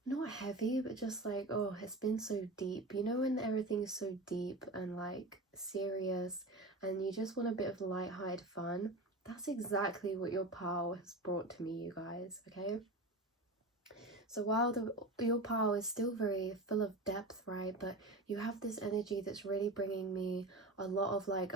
not heavy, but just like, oh, it's been so deep. You know, when everything is so deep and like serious and you just want a bit of light-hearted fun? That's exactly what your pile has brought to me, you guys, okay? So while your pile is still very full of depth, right, but you have this energy that's really bringing me a lot of like,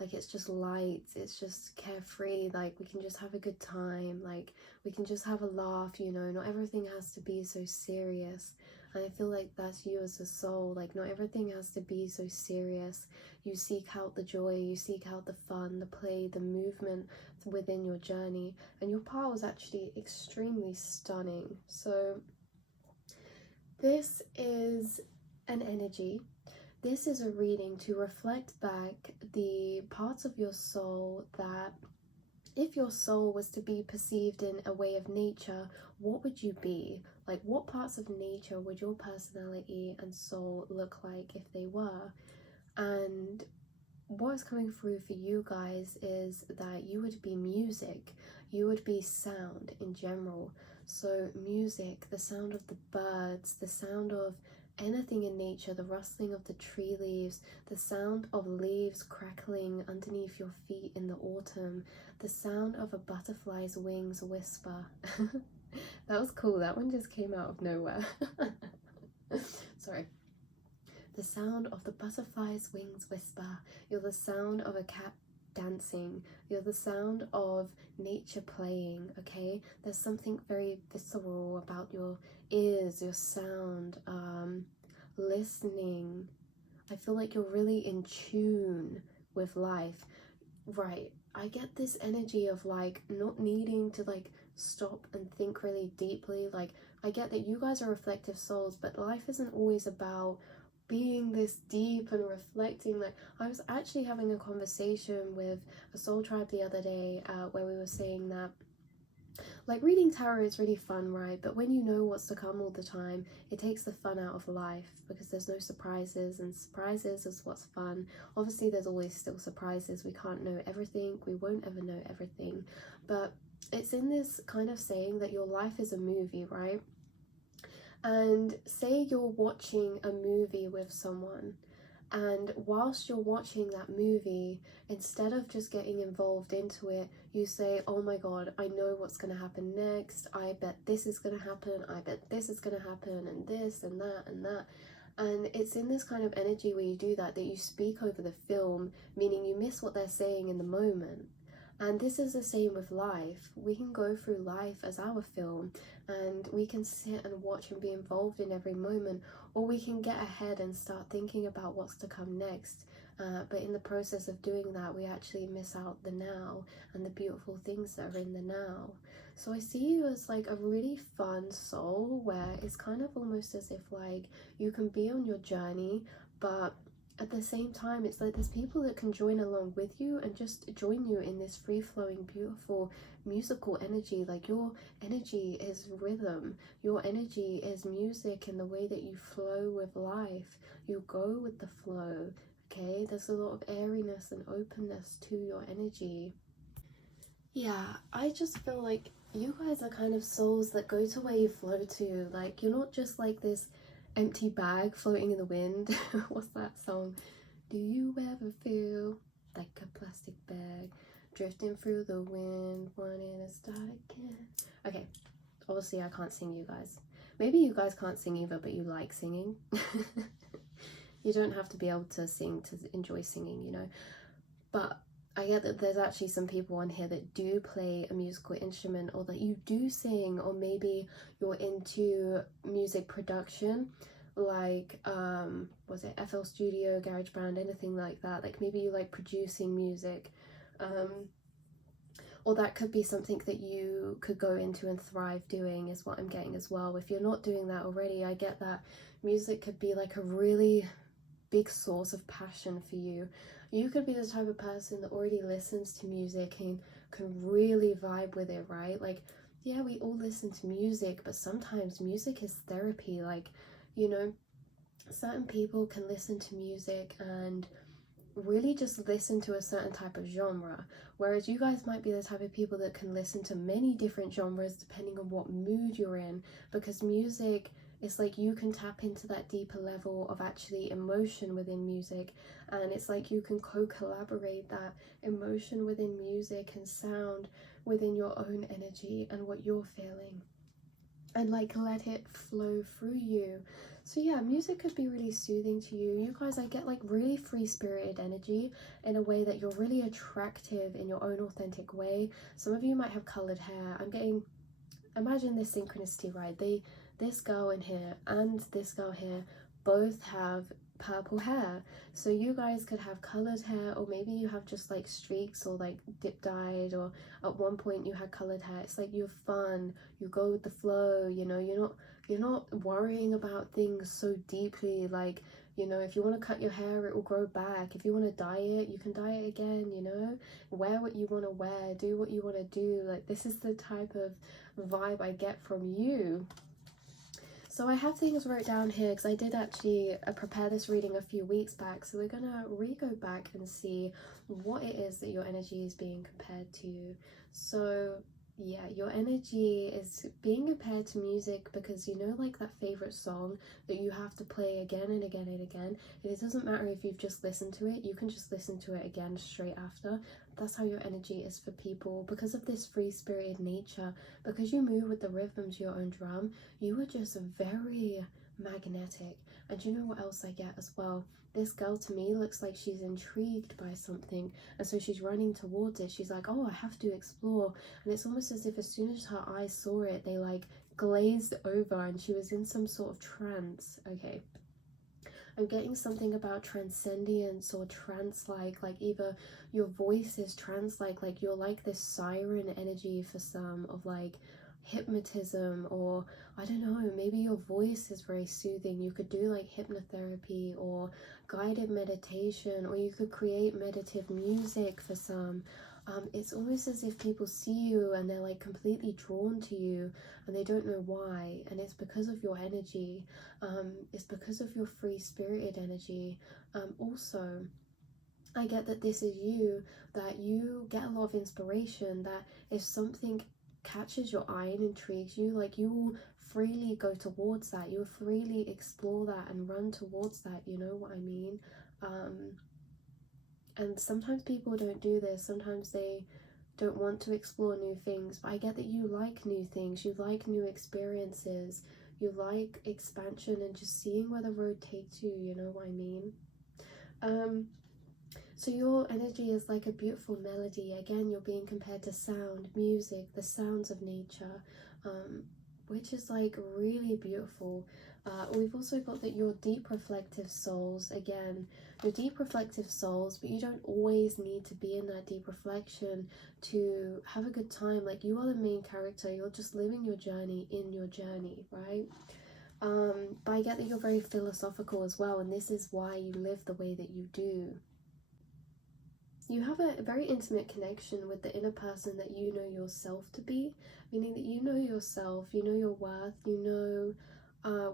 like it's just light, it's just carefree, like we can just have a good time, like we can just have a laugh, you know, not everything has to be so serious. And I feel like that's you as a soul, like not everything has to be so serious. You seek out the joy, you seek out the fun, the play, the movement within your journey, and your pile is actually extremely stunning. So this is an energy. This is a reading to reflect back the parts of your soul that, if your soul was to be perceived in a way of nature, what would you be? Like, what parts of nature would your personality and soul look like if they were? And what's coming through for you guys is that you would be music, you would be sound in general. So music, the sound of the birds, the sound of anything in nature, the rustling of the tree leaves, the sound of leaves crackling underneath your feet in the autumn, the sound of a butterfly's wings whisper. That was cool, that one just came out of nowhere. Sorry. The sound of the butterfly's wings whisper. You're the sound of a cat dancing. You're the sound of nature playing, okay? There's something very visceral about your ears, your sound, listening. I feel like you're really in tune with life. Right, I get this energy of like not needing to like stop and think really deeply. Like, I get that you guys are reflective souls, but life isn't always about being this deep and reflecting. Like, I was actually having a conversation with a soul tribe the other day where we were saying that like reading tarot is really fun, right? But when you know what's to come all the time, it takes the fun out of life because there's no surprises, and surprises is what's fun. Obviously there's always still surprises, we can't know everything, we won't ever know everything, but it's in this kind of saying that your life is a movie, right? And say you're watching a movie with someone, and whilst you're watching that movie, instead of just getting involved into it, you say, oh my god, I know what's going to happen next, I bet this is going to happen, I bet this is going to happen, and this and that and that. And it's in this kind of energy where you do that you speak over the film, meaning you miss what they're saying in the moment. And this is the same with life. We can go through life as our film, and we can sit and watch and be involved in every moment, or we can get ahead and start thinking about what's to come next. But in the process of doing that, we actually miss out the now and the beautiful things that are in the now. So I see you as like a really fun soul, where it's kind of almost as if like you can be on your journey, but at the same time it's like there's people that can join along with you and just join you in this free-flowing, beautiful musical energy. Like, your energy is rhythm, your energy is music in the way that you flow with life, you go with the flow, okay? There's a lot of airiness and openness to your energy. Yeah, I just feel like you guys are kind of souls that go to where you flow to. Like, you're not just like this empty bag floating in the wind. What's that song? Do you ever feel like a plastic bag drifting through the wind, wanting to start again? Okay, obviously I can't sing, you guys. Maybe you guys can't sing either, but you like singing. You don't have to be able to sing to enjoy singing, you know. But I get that there's actually some people on here that do play a musical instrument, or that you do sing, or maybe you're into music production, like was it FL Studio, GarageBand, anything like that. Like, maybe you like producing music, or that could be something that you could go into and thrive doing, is what I'm getting as well. If you're not doing that already, I get that music could be like a really big source of passion for you. You could be the type of person that already listens to music and can really vibe with it, right? Like, yeah, we all listen to music, but sometimes music is therapy. Like, you know, certain people can listen to music and really just listen to a certain type of genre, whereas you guys might be the type of people that can listen to many different genres depending on what mood you're in, because music is like you can tap into that deeper level of actually emotion within music, and it's like you can co-collaborate that emotion within music and sound within your own energy and what you're feeling, and like let it flow through you. So yeah, music could be really soothing to you. You guys, I get like really free-spirited energy in a way that you're really attractive in your own authentic way. Some of you might have colored hair. I'm getting, imagine this synchronicity, right? This girl in here and this girl here both have purple hair, so you guys could have colored hair, or maybe you have just like streaks or like dip dyed, or at one point you had colored hair. It's like you're fun, you go with the flow, you know, you're not worrying about things so deeply, like, you know, if you want to cut your hair, it will grow back. If you want to dye it, you can dye it again, you know, wear what you want to wear, do what you want to do. Like, this is the type of vibe I get from you. So I have things wrote down here because I did actually prepare this reading a few weeks back. So we're gonna go back and see what it is that your energy is being compared to. So yeah, your energy is being compared to music because, you know, like that favorite song that you have to play again and again and again. And it doesn't matter if you've just listened to it, you can just listen to it again straight after. That's how your energy is for people. Because of this free-spirited nature, because you move with the rhythm to your own drum, you are just very magnetic. And you know what else I get as well? This girl to me looks like she's intrigued by something, and so she's running towards it. She's like, oh, I have to explore. And it's almost as if as soon as her eyes saw it, they like glazed over and she was in some sort of trance. Okay, I'm getting something about transcendence or trance-like either your voice is trance-like you're like this siren energy for some, of like hypnotism, or I don't know, maybe your voice is very soothing. You could do like hypnotherapy or guided meditation, or you could create meditative music for some. It's almost as if people see you and they're like completely drawn to you and they don't know why, and it's because of your energy. It's because of your free-spirited energy. Also, I get that this is you, that you get a lot of inspiration, that if something catches your eye and intrigues you, like you will freely go towards that, you will freely explore that and run towards that, you know what I mean? And sometimes people don't do this, sometimes they don't want to explore new things, but I get that you like new things, you like new experiences, you like expansion and just seeing where the road takes you, you know what I mean? So your energy is like a beautiful melody. Again, you're being compared to sound, music, the sounds of nature, which is like really beautiful. We've also got that you're deep reflective souls. Again, you're deep reflective souls, but you don't always need to be in that deep reflection to have a good time. Like, you are the main character, you're just living your journey in your journey, right? But I get that you're very philosophical as well, and this is why you live the way that you do. You have a very intimate connection with the inner person that you know yourself to be, meaning that you know yourself, you know your worth, you know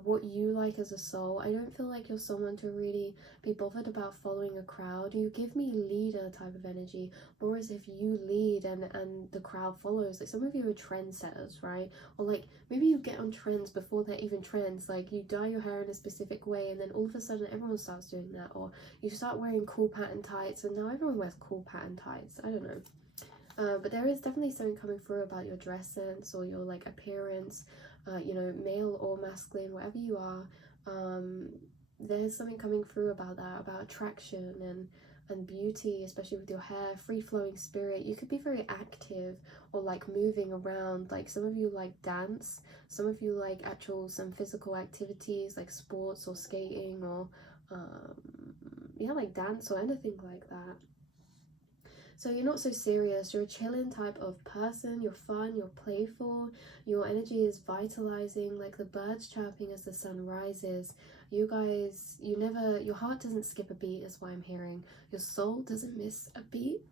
what you like as a soul. I don't feel like you're someone to really be bothered about following a crowd. You give me leader type of energy, more as if you lead and the crowd follows. Like, some of you are trendsetters, right? Or like maybe you get on trends before they're even trends. Like, you dye your hair in a specific way and then all of a sudden everyone starts doing that. Or you start wearing cool pattern tights and now everyone wears cool pattern tights. I don't know. But there is definitely something coming through about your dress sense or your like appearance, you know, male or masculine, whatever you are. There's something coming through about that, about attraction and beauty, especially with your hair, free-flowing spirit. You could be very active or like moving around. Like, some of you like dance, some of you like some physical activities like sports or skating, or yeah, like dance or anything like that. So you're not so serious, you're a chilling type of person, you're fun, you're playful, your energy is vitalizing, like the birds chirping as the sun rises. you guys, your heart doesn't skip a beat is what I'm hearing. Your soul doesn't miss a beat.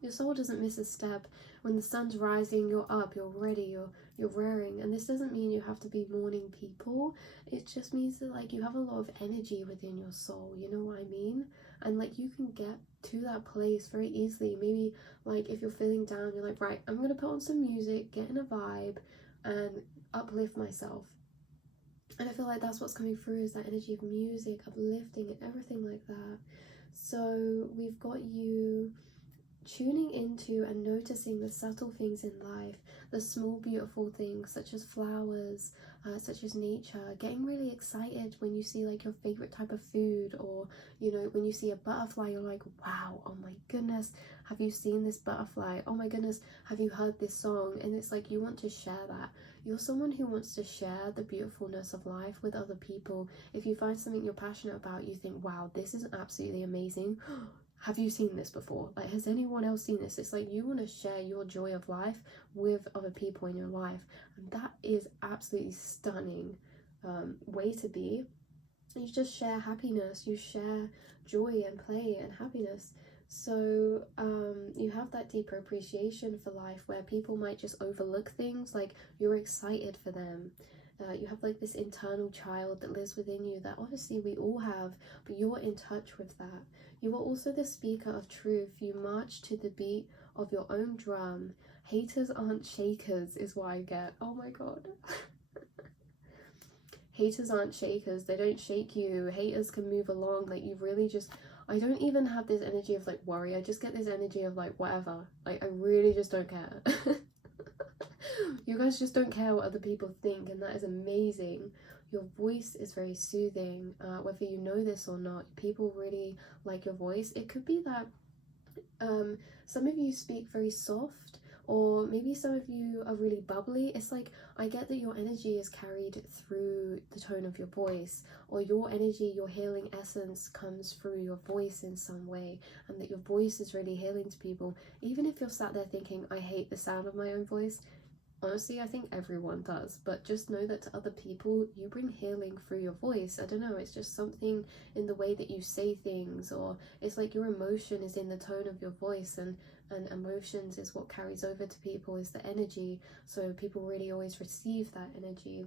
Your soul doesn't miss a step. When the sun's rising, you're up, you're ready, you're raring. And this doesn't mean you have to be morning people. It just means that like you have a lot of energy within your soul, you know what I mean? And like you can get to that place very easily. Maybe like if you're feeling down, you're like, right, I'm gonna put on some music, get in a vibe, and uplift myself. And I feel like that's what's coming through, is that energy of music, uplifting, and everything like that. So we've got you tuning into and noticing the subtle things in life, the small beautiful things such as flowers, such as nature, getting really excited when you see like your favorite type of food, or you know, when you see a butterfly, you're like, wow, oh my goodness, have you seen this butterfly? Oh my goodness, have you heard this song? And it's like you want to share that. You're someone who wants to share the beautifulness of life with other people. If you find something you're passionate about, you think, wow, this is absolutely amazing. Have you seen this before? Like, has anyone else seen this? It's like you want to share your joy of life with other people in your life, and that is absolutely stunning way to be. You just share happiness, you share joy and play and happiness. So you have that deeper appreciation for life, where people might just overlook things, like you're excited for them. You have like this internal child that lives within you that obviously we all have, but you're in touch with that. You are also the speaker of truth. You march to the beat of your own drum. Haters aren't shakers is what I get. Oh my god. Haters aren't shakers. They don't shake you. Haters can move along. Like you really just, I don't even have this energy of like worry. I just get this energy of like whatever. Like I really just don't care. You guys just don't care what other people think, and that is amazing. Your voice is very soothing, whether you know this or not. People really like your voice. It could be that some of you speak very soft, or maybe some of you are really bubbly. It's like I get that your energy is carried through the tone of your voice, or your energy, your healing essence comes through your voice in some way, and that your voice is really healing to people. Even if you're sat there thinking, I hate the sound of my own voice, honestly, I think everyone does, but just know that to other people, you bring healing through your voice. I don't know, it's just something in the way that you say things, or it's like your emotion is in the tone of your voice, and emotions is what carries over to people, is the energy. So people really always receive that energy.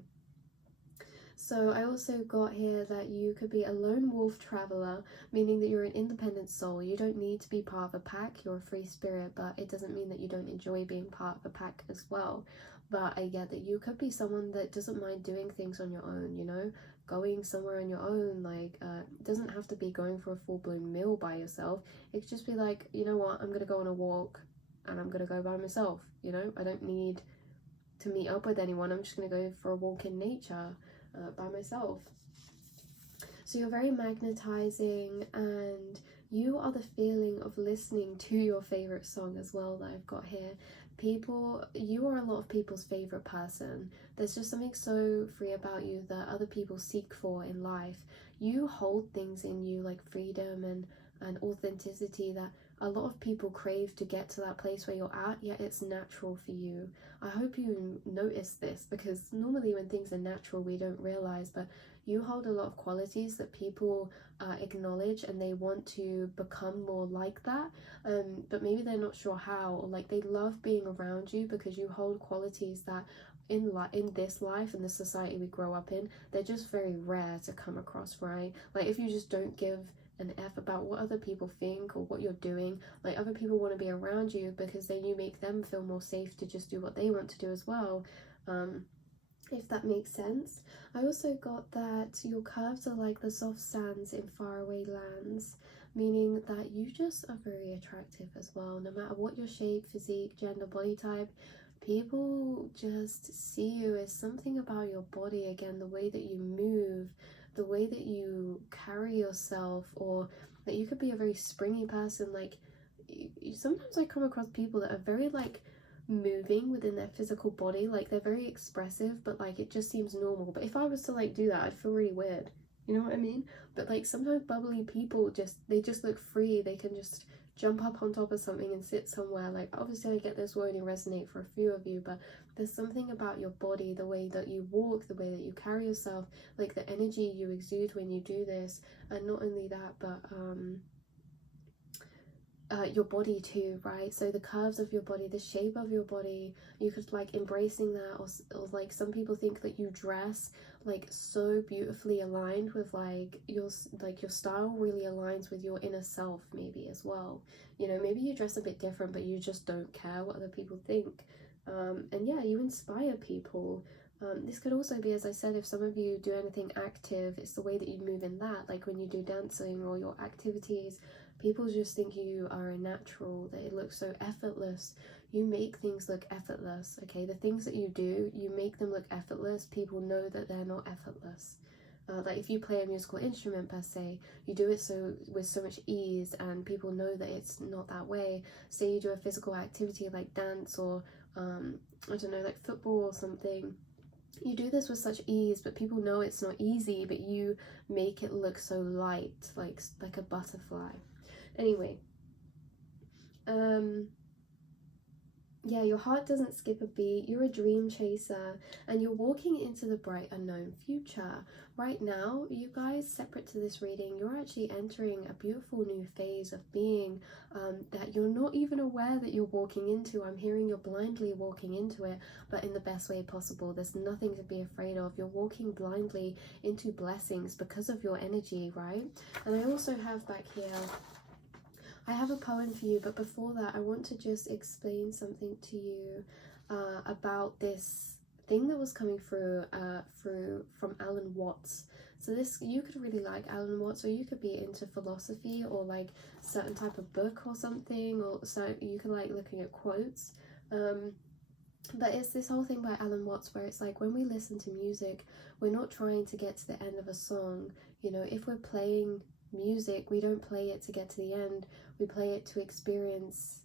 So I also got here that you could be a lone wolf traveler, meaning that you're an independent soul. You don't need to be part of a pack. You're a free spirit, but it doesn't mean that you don't enjoy being part of a pack as well. But I get that you could be someone that doesn't mind doing things on your own, you know, going somewhere on your own. Like it doesn't have to be going for a full-blown meal by yourself. It could just be like, you know what, I'm gonna go on a walk and I'm gonna go by myself, you know. I don't need to meet up with anyone. I'm just gonna go for a walk in nature by myself. So you're very magnetizing, and you are the feeling of listening to your favorite song as well that I've got here. You are a lot of people's favorite person. There's just something so free about you that other people seek for in life. You hold things in you like freedom and authenticity that a lot of people crave to get to that place where you're at, yet it's natural for you. I hope you notice this, because normally when things are natural we don't realize, but you hold a lot of qualities that people acknowledge, and they want to become more like that, but maybe they're not sure how, or like they love being around you because you hold qualities that in this life and the society we grow up in, they're just very rare to come across, right? Like if you just don't give an F about what other people think or what you're doing, like other people want to be around you because then you make them feel more safe to just do what they want to do as well, if that makes sense. I also got that your curves are like the soft sands in faraway lands, meaning that you just are very attractive as well, no matter what your shape, physique, gender, body type. People just see you as something about your body, again, the way that you move, the way that you carry yourself, or that you could be a very springy person. Like sometimes I come across people that are very like moving within their physical body, like they're very expressive, but like it just seems normal. But if I was to like do that, I'd feel really weird, you know what I mean? But like sometimes bubbly people they just look free, they can just jump up on top of something and sit somewhere. Like, obviously I get this won't resonate for a few of you, but there's something about your body, the way that you walk, the way that you carry yourself, like the energy you exude when you do this. And not only that, but your body too, right? So the curves of your body, the shape of your body, you could like embracing that, or like some people think that you dress like so beautifully aligned with like your style really aligns with your inner self, maybe as well. You know, maybe you dress a bit different but you just don't care what other people think. And yeah, you inspire people. This could also be, as I said, if some of you do anything active, it's the way that you move in that, like when you do dancing or your activities, people just think you are a natural, that it looks so effortless. You make things look effortless, okay? The things that you do, you make them look effortless. People know that they're not effortless. Like if you play a musical instrument per se, you do it with so much ease, and people know that it's not that way. Say you do a physical activity like dance or I don't know, like football or something. You do this with such ease, but people know it's not easy, but you make it look so light, like a butterfly. Anyway, yeah, your heart doesn't skip a beat. You're a dream chaser, and you're walking into the bright unknown future. Right now, you guys, separate to this reading, you're actually entering a beautiful new phase of being that you're not even aware that you're walking into. I'm hearing you're blindly walking into it, but in the best way possible. There's nothing to be afraid of. You're walking blindly into blessings because of your energy, right? And I also have back here, I have a poem for you, but before that I want to just explain something to you about this thing that was coming through from Alan Watts. So this, you could really like Alan Watts, or you could be into philosophy or like certain type of book or something, or so you can like looking at quotes. But it's this whole thing by Alan Watts where it's like when we listen to music, we're not trying to get to the end of a song. You know, if we're playing music, we don't play it to get to the end, we play it to experience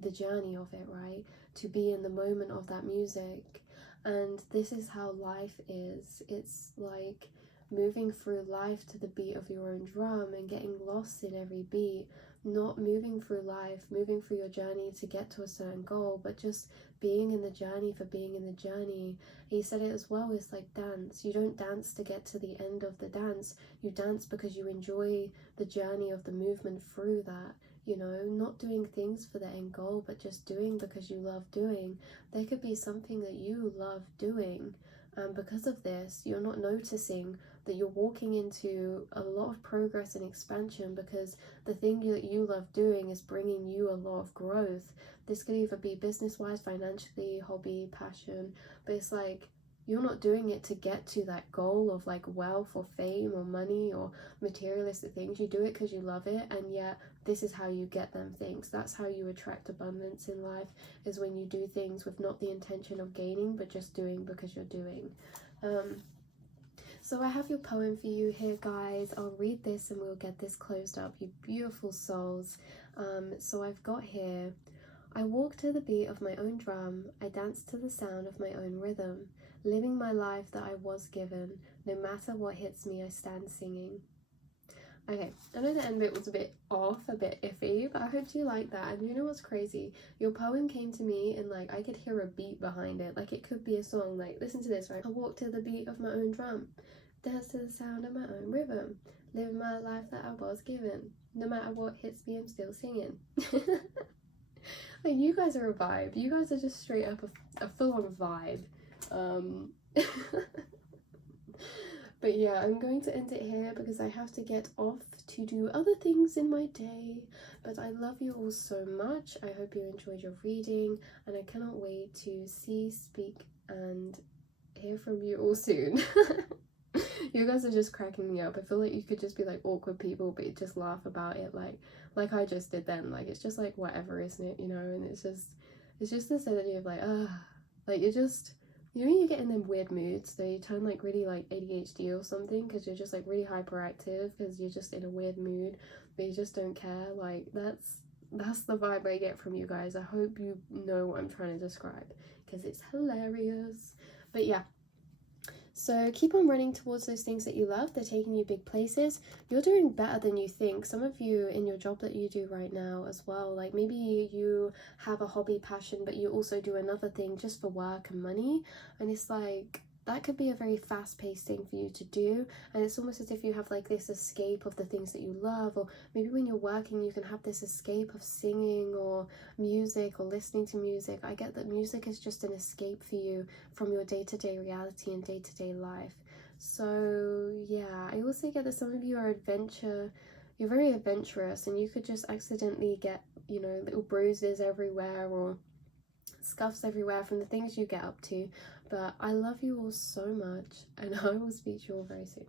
the journey of it, right? To be in the moment of that music. And this is how life is. It's like moving through life to the beat of your own drum and getting lost in every beat, not moving through life, moving through your journey to get to a certain goal, but just being in the journey for being in the journey. He said it as well, it's like dance. You don't dance to get to the end of the dance, you dance because you enjoy the journey of the movement through that. You know, not doing things for the end goal, but just doing because you love doing. There could be something that you love doing, and because of this, you're not noticing that you're walking into a lot of progress and expansion, because the thing that you love doing is bringing you a lot of growth. This could either be business-wise, financially, hobby, passion, but it's like you're not doing it to get to that goal of like wealth or fame or money or materialistic things. You do it because you love it, and yet this is how you get them things. That's how you attract abundance in life, is when you do things with not the intention of gaining, but just doing because you're doing. So I have your poem for you here, guys. I'll read this and we'll get this closed up, you beautiful souls. So I've got here, I walk to the beat of my own drum, I dance to the sound of my own rhythm, living my life that I was given, no matter what hits me, I stand singing. Okay, I know the end bit was a bit off, a bit iffy, but I hope you like that. And you know what's crazy? Your poem came to me and like I could hear a beat behind it. Like it could be a song. Like listen to this, right? I walk to the beat of my own drum, dance to the sound of my own rhythm, live my life that I was given. No matter what hits me, I'm still singing. Like you guys are a vibe. You guys are just straight up a full-on vibe. But yeah, I'm going to end it here because I have to get off to do other things in my day. But I love you all so much. I hope you enjoyed your reading, and I cannot wait to see, speak, and hear from you all soon. You guys are just cracking me up. I feel like you could just be like awkward people, but just laugh about it like I just did then. Like it's just like whatever, isn't it? You know, and it's just this energy of like, like you're just, you know, you get in them weird moods, so you turn like really like ADHD or something, because you're just like really hyperactive because you're just in a weird mood, but you just don't care. Like that's the vibe I get from you guys. I hope you know what I'm trying to describe, because it's hilarious. But yeah, So keep on running towards those things that you love. They're taking you big places. You're doing better than you think. Some of you in your job that you do right now as well, like maybe you have a hobby passion, but you also do another thing just for work and money. And it's like, that could be a very fast-paced thing for you to do, and it's almost as if you have like this escape of the things that you love, or maybe when you're working you can have this escape of singing or music or listening to music. I get that music is just an escape for you from your day-to-day reality and day-to-day life. So yeah, I also get that some of you are you're very adventurous, and you could just accidentally get, you know, little bruises everywhere or scuffs everywhere from the things you get up to. But I love you all so much, and I will speak to you all very soon.